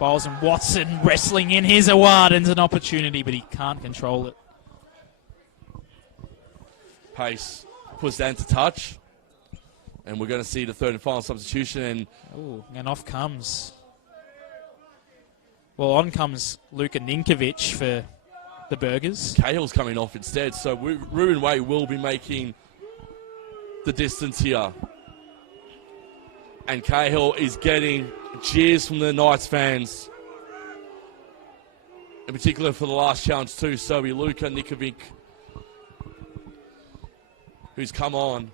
Watson wrestling in. Here's a Warden's an opportunity, but he can't control it. Pace puts that into touch. And we're going to see the third and final substitution. And off comes. Well, on comes Luka Ninkovic for the Burgers. Cahill's coming off instead, so Ruben Way will be making the distance here. And Cahill is getting cheers from the Knights fans. In particular for the last challenge too, so be Luka Ninkovic, who's come on.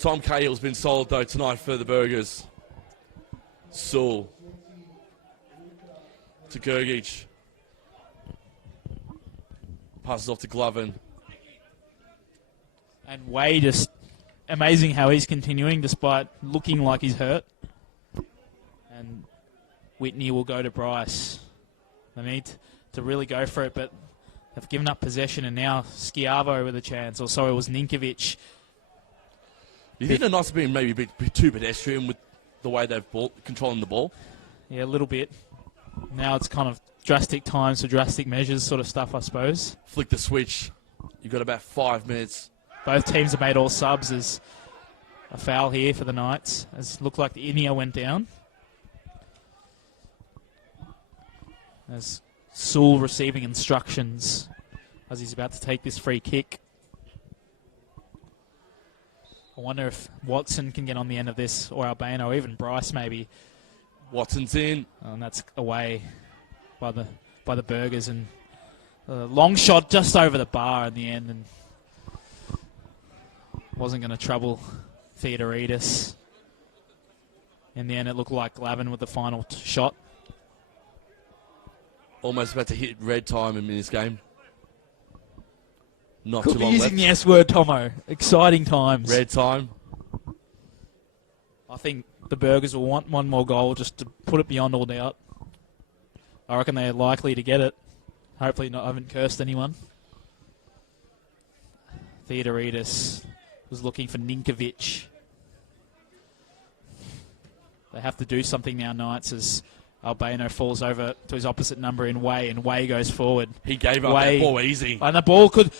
Tom Cahill's been solid though tonight for the Burgers. Sewell to Gergic. Passes off to Glovin. And Way just amazing how he's continuing despite looking like he's hurt. And Whitney will go to Bryce. They need to really go for it, but they've given up possession and now Schiavo with a chance. Or sorry, it was Ninkovic. You think the Knights have been maybe a bit too pedestrian with the way they've controlling the ball? Yeah, a little bit. Now it's kind of drastic times for drastic measures sort of stuff, I suppose. Flick the switch. You've got about 5 minutes. Both teams have made all subs. As a foul here for the Knights. As it looked like the Inia went down. As Sewell receiving instructions as he's about to take this free kick. I wonder if Watson can get on the end of this, or Albano, or even Bryce maybe. Watson's in. And that's away by the Burgers, and a long shot just over the bar in the end, and wasn't going to trouble Theodoridis. In the end, it looked like Glavin with the final shot. Almost about to hit red time in this game. Not Could too be long using left. the S word, Tomo. Exciting times. Red time. I think the Burgers will want one more goal just to put it beyond all doubt. I reckon they're likely to get it. Hopefully not. I haven't cursed anyone. Theodoridis was looking for Ninkovic. They have to do something now, Knights, as Albano falls over to his opposite number in Way, and Way goes forward. He gave up Way, that ball easy. And the ball could...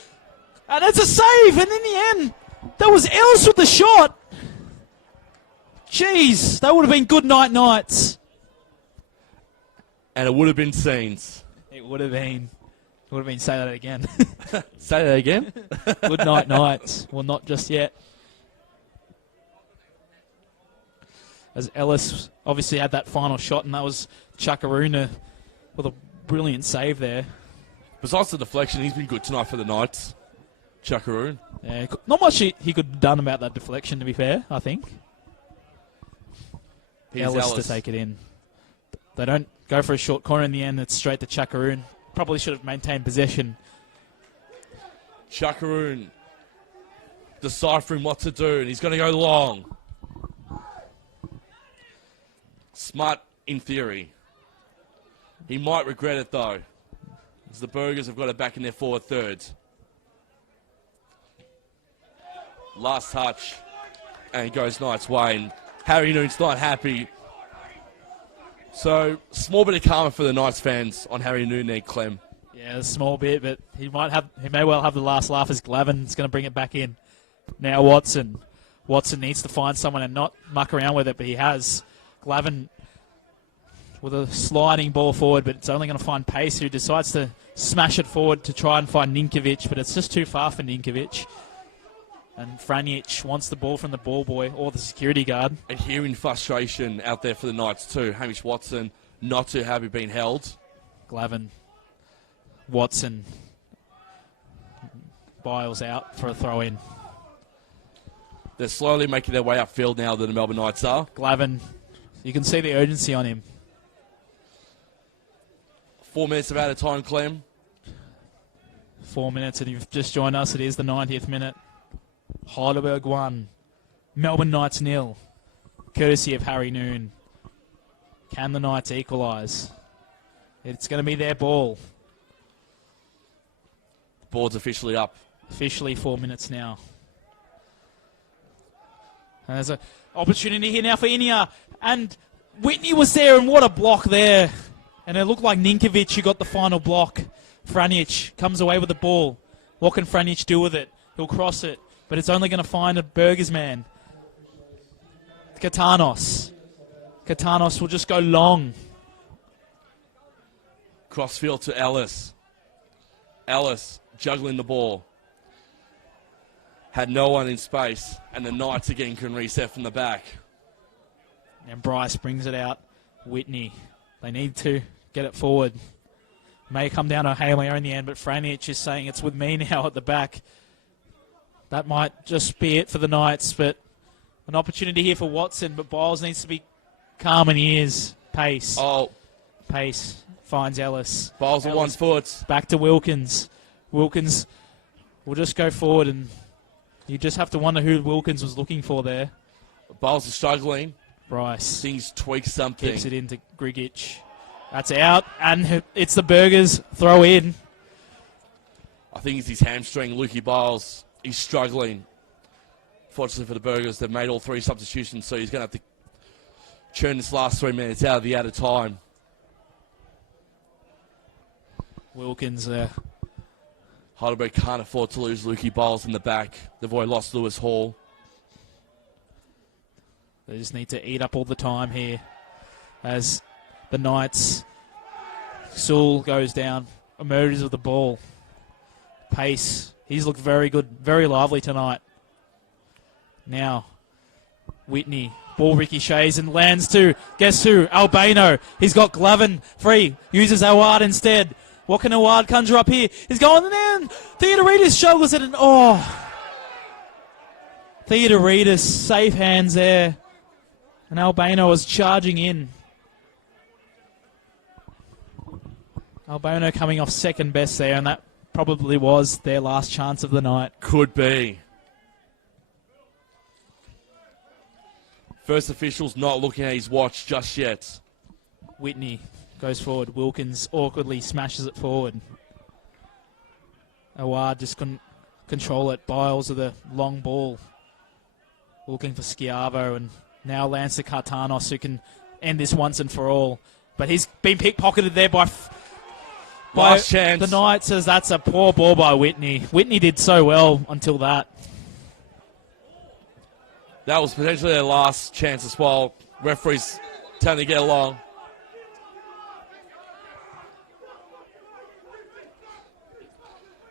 And it's a save! And in the end, that was Ellis with the shot! Jeez, that would have been good night, Knights. And it would have been scenes. It would have been. It would have been, say that again. Say that again. Good night, Knights. Well, not just yet. As Ellis obviously had that final shot, and that was Chakaruna with a brilliant save there. Besides the deflection, he's been good tonight for the Knights. Chakaroon. Yeah, not much he could have done about that deflection, to be fair, I think. Ellis to take it in. They don't go for a short corner in the end. It's straight to Chakaroon. Probably should have maintained possession. Chakaroon deciphering what to do, and he's going to go long. Smart in theory. He might regret it though, as the Burgers have got it back in their forward thirds. Last touch, and it goes Knights' way, and Harry Noon's not happy. So, small bit of karma for the Knights fans on Harry Noon there, Clem. Yeah, a small bit, but he may well have the last laugh as Glavin's going to bring it back in. Now Watson. Watson needs to find someone and not muck around with it, but he has. Glavin with a sliding ball forward, but it's only going to find Pace, who decides to smash it forward to try and find Ninkovic, but it's just too far for Ninkovic. And Franjic wants the ball from the ball boy or the security guard. And hearing frustration out there for the Knights too. Hamish Watson not too happy being held. Glavin. Watson. Biles out for a throw-in. They're slowly making their way upfield now that the Melbourne Knights are. Glavin. You can see the urgency on him. 4 minutes of out of time, Clem. 4 minutes, and you've just joined us. It is the 90th minute. Heidelberg 1. Melbourne Knights 0. Courtesy of Harry Noon. Can the Knights equalise? It's going to be their ball. Board's officially up. Officially 4 minutes now. And there's an opportunity here now for Inia. And Whitney was there, and what a block there. And it looked like Ninkovic who got the final block. Franic comes away with the ball. What can Franic do with it? He'll cross it, but it's only going to find a Burgers man. Katanos. Katanos will just go long. Crossfield to Ellis. Ellis juggling the ball. Had no one in space, and the Knights again can reset from the back. And Bryce brings it out. Whitney. They need to get it forward. May come down to Hail Mary in the end, but Franic is saying it's with me now at the back. That might just be it for the Knights, but an opportunity here for Watson, but Biles needs to be calm, and he is. Pace. Oh. Pace finds Ellis. Biles at 1 foot. Back to Wilkins. Wilkins will just go forward, and you just have to wonder who Wilkins was looking for there. Biles is struggling. Bryce. Things tweak something. Keeps it into Grigic. That's out, and it's the Burgers throw in. I think it's his hamstring, Lukey Biles. He's struggling. Fortunately for the Burgers, they've made all 3 substitutions, so he's going to have to churn this last 3 minutes out of the added time. Wilkins Heidelberg can't afford to lose Lukey Biles in the back. They've already lost Lewis Hall. They just need to eat up all the time here as the Knights. Sewell goes down, emerges with the ball. Pace, he's looked very good, very lively tonight. Now, Whitney, ball ricochets and lands to, guess who? Albano. He's got Glavin free, uses Awad instead. What can Awad conjure up here? He's going in. Theodoridis struggles it, and Theodoridis, safe hands there. And Albano was charging in. Albano coming off second best there, and that probably was their last chance of the night. Could be. First official's not looking at his watch just yet. Whitney goes forward. Wilkins awkwardly smashes it forward. Awad just couldn't control it. Biles with a long ball. Looking for Schiavo, and now lands to Kartanos, who can end this once and for all. But he's been pickpocketed there by last chance. The Knights, says that's a poor ball by Whitney. Whitney did so well until that. That was potentially their last chance as well. Referees telling to get along.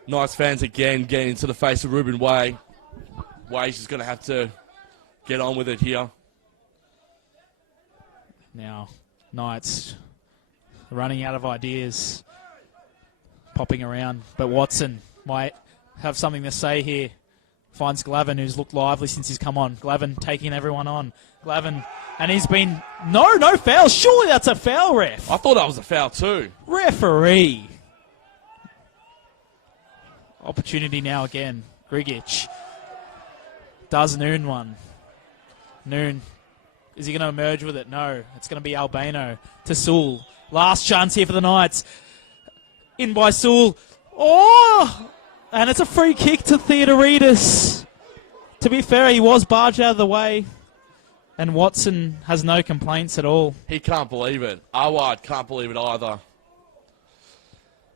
Knights fans again getting into the face of Ruben Way. Way's just going to have to get on with it here. Now, Knights running out of ideas, popping around. But Watson might have something to say here. Finds Glavin, who's looked lively since he's come on. Glavin taking everyone on. Glavin, and he's been... No foul. Surely that's a foul, ref. I thought that was a foul too. Referee. Opportunity now again. Grigic. Does Noon one. Noon. Is he going to emerge with it? No. It's going to be Albano to Sewell. Last chance here for the Knights. In by Sewell. Oh! And it's a free kick to Theodoridis. To be fair, he was barged out of the way. And Watson has no complaints at all. He can't believe it. Awad can't believe it either.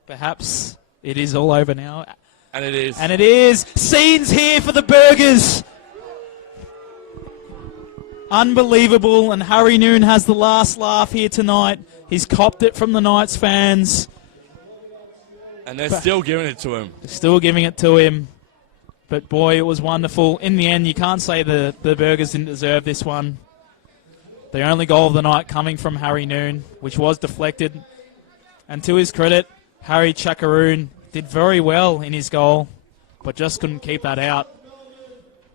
Perhaps it is all over now. And it is. And it is. Scenes here for the Burgers. Unbelievable. And Harry Noon has the last laugh here tonight. He's copped it from the Knights fans. And they're still giving it to him. They're still giving it to him. But boy, it was wonderful. In the end, you can't say the Burgers didn't deserve this one. The only goal of the night coming from Harry Noon, which was deflected. And to his credit, Harry Chakaroon did very well in his goal, but just couldn't keep that out.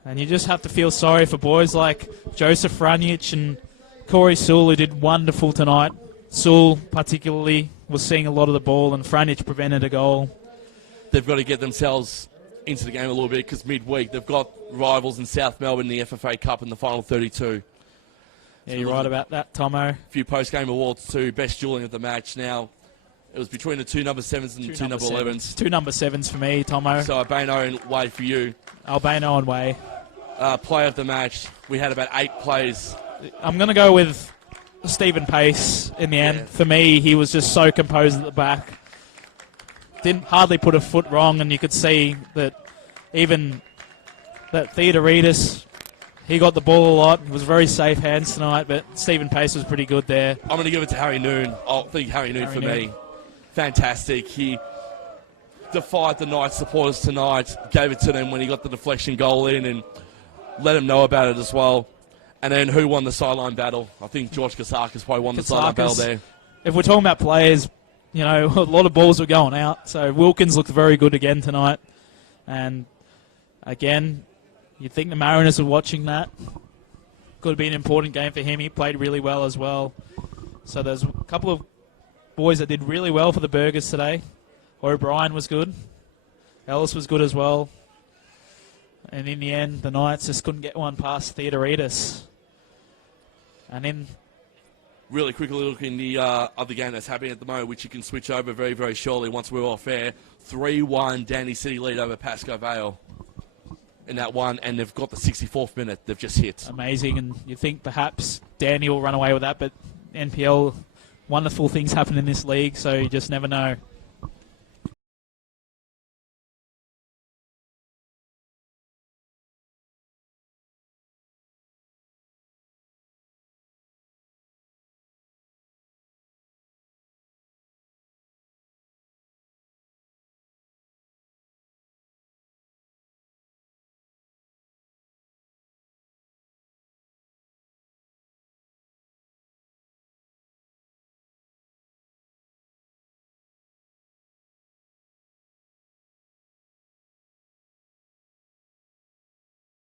And you just have to feel sorry for boys like Joseph Franic and Corey Sewell, who did wonderful tonight. Sewell, particularly, was seeing a lot of the ball, and Franic prevented a goal. They've got to get themselves into the game a little bit, because midweek they've got rivals in South Melbourne in the FFA Cup in the final 32. Yeah, you're right about that, Tomo. A few post-game awards too. Best dueling of the match now. It was between the two number 7s and two number 11s. Two number 7s for me, Tomo. So Albano and Way for you. Albano and Way. Player of the match. We had about 8 plays. I'm going to go with Stephen Pace in the end. Yeah. For me, he was just so composed at the back. Didn't hardly put a foot wrong, and you could see that even that Theodoridis, he got the ball a lot. It was very safe hands tonight, but Stephen Pace was pretty good there. I'm going to give it to Harry Noon. I'll think Harry Noon for me. Fantastic. He defied the Knights supporters tonight, gave it to them when he got the deflection goal in, and let them know about it as well. And then who won the sideline battle? I think George Kasakis probably won the sideline battle there. If we're talking about players, you know, a lot of balls were going out. So Wilkins looked very good again tonight. And again, you'd think the Mariners are watching that. Could be an important game for him. He played really well as well. So there's a couple of boys that did really well for the Burgers today. O'Brien was good. Ellis was good as well. And in the end, the Knights just couldn't get one past Theodoridis. And in really quickly look in the other game that's happening at the moment, which you can switch over very, very shortly once we're off air. 3-1 Danny City lead over Pascoe Vale in that one, and they've got the 64th minute they've just hit. Amazing, and you think perhaps Danny will run away with that, but NPL, wonderful things happen in this league, so you just never know.